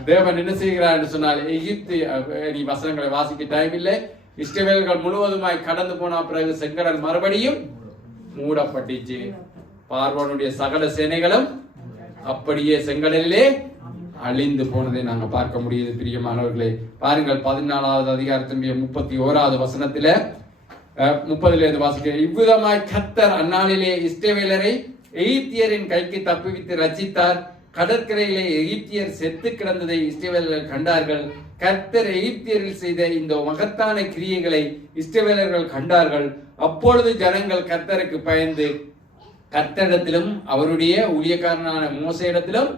தேவன் என்ன செய்கிறான் என்று சொன்னால், எகிப்து, நீ வசனங்களை வாசிக்க டைம் இல்லை, இஸ்ரவேலர்கள் முழுவதுமாய் கடந்து போன பிறகு செங்கடல் மறுபடியும் மூடப்பட்டுச்சு. பார்வோனுடைய சகல சேனைகளும் அப்படியே செங்கடலிலே அழிந்து போனதை நாங்க பார்க்க முடியுது. பிரியமானவர்களே பாருங்கள், 14வது அதிகாரத்தினுடைய 31வது வசனத்தில 30 வாசிக்க, இவ்விதமாய் கர்த்தர் அந்நாளிலே இஸ்ரவேலரை எகிப்தியரின் கைக்கு தப்புவித்து ரட்சித்தார். கடற்கரையிலே எகிப்தியர் செத்து கிடந்ததை இஸ்ரவேலர்கள் கண்டார்கள். கர்த்தர் எகிப்தியரில் செய்த இந்த மகத்தான கிரியைகளை இஸ்ரவேலர்கள் கண்டார்கள். அப்பொழுது ஜனங்கள் கர்த்தருக்கு பயந்து கர்த்தரிடத்திலும் அவருடைய ஊழியக்காரனான மோசேயிடத்திலும்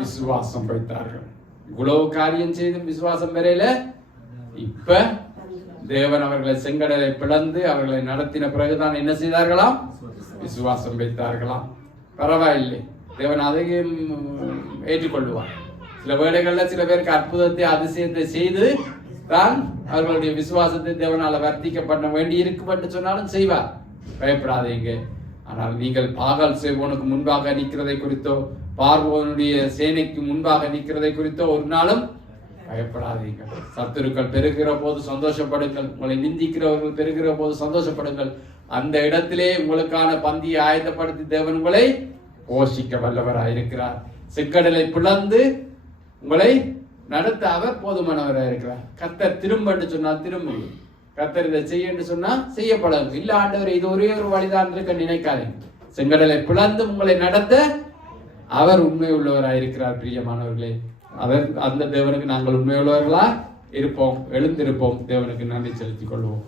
விசுவாசம் வைத்தார்கள். இவ்வளவு காரியம் செய்தும் விசுவாசம் வரையில, இப்ப தேவன் அவர்களை செங்கடலை பிளந்து அவர்களை நடத்தின பிறகுதான் என்ன செய்தார்களாம், விசுவாசம் வைத்தார்களாம். பரவாயில்லை, தேவன் அதையும் ஏற்றுக்கொள்வார். சில வேளைகள்ல சில பேருக்கு அற்புதத்தை அதிசயத்தை செய்து தான் அவர்களுடைய விசுவாசத்தை தேவனால வர்த்திக்கப்பட வேண்டி இருக்கும் என்று சொன்னாலும் செய்வார், பயப்படாதீங்க. ஆனால் நீங்கள் பாகால் சேவோனுக்கு முன்பாக நிற்கிறதை குறித்தோ பார்வோனுடைய சேனைக்கு முன்பாக நிற்கிறதை குறித்தோ ஒரு நாளும் பயப்படாதீங்க. சத்துருக்கள் பெருகிற போது சந்தோஷப்படுங்கள், உங்களை நிந்திக்கிறவர்கள் பெருகிற போது சந்தோஷப்படுங்கள். அந்த இடத்திலே உங்களுக்கான பந்தியை ஆயத்தப்படுத்தி தேவன் உங்களை போஷிக்க வல்லவராயிருக்கிறார். செங்கடலை பிளந்து உங்களை நடத்த அவர் போதுமானவராக இருக்கிறார். கர்த்தர் திரும்ப என்று சொன்னால் திரும்புங்க, கர்த்தர் இதை செய்ய என்று சொன்னா செய்யப்படாது. இல்ல ஆண்டவர் இது ஒரே ஒரு வழிதான் இருக்க நினைக்காதீங்க. செங்கடலை பிளந்து உங்களை நடத்த அவர் உண்மை உள்ளவராயிருக்கிறார். பிரியமானவர்களே, அவர் அந்த தேவனுக்கு நாங்கள் உண்மை உள்ளவர்களா இருப்போம். எழுந்திருப்போம், தேவனுக்கு நன்றி செலுத்திக் கொள்வோம்.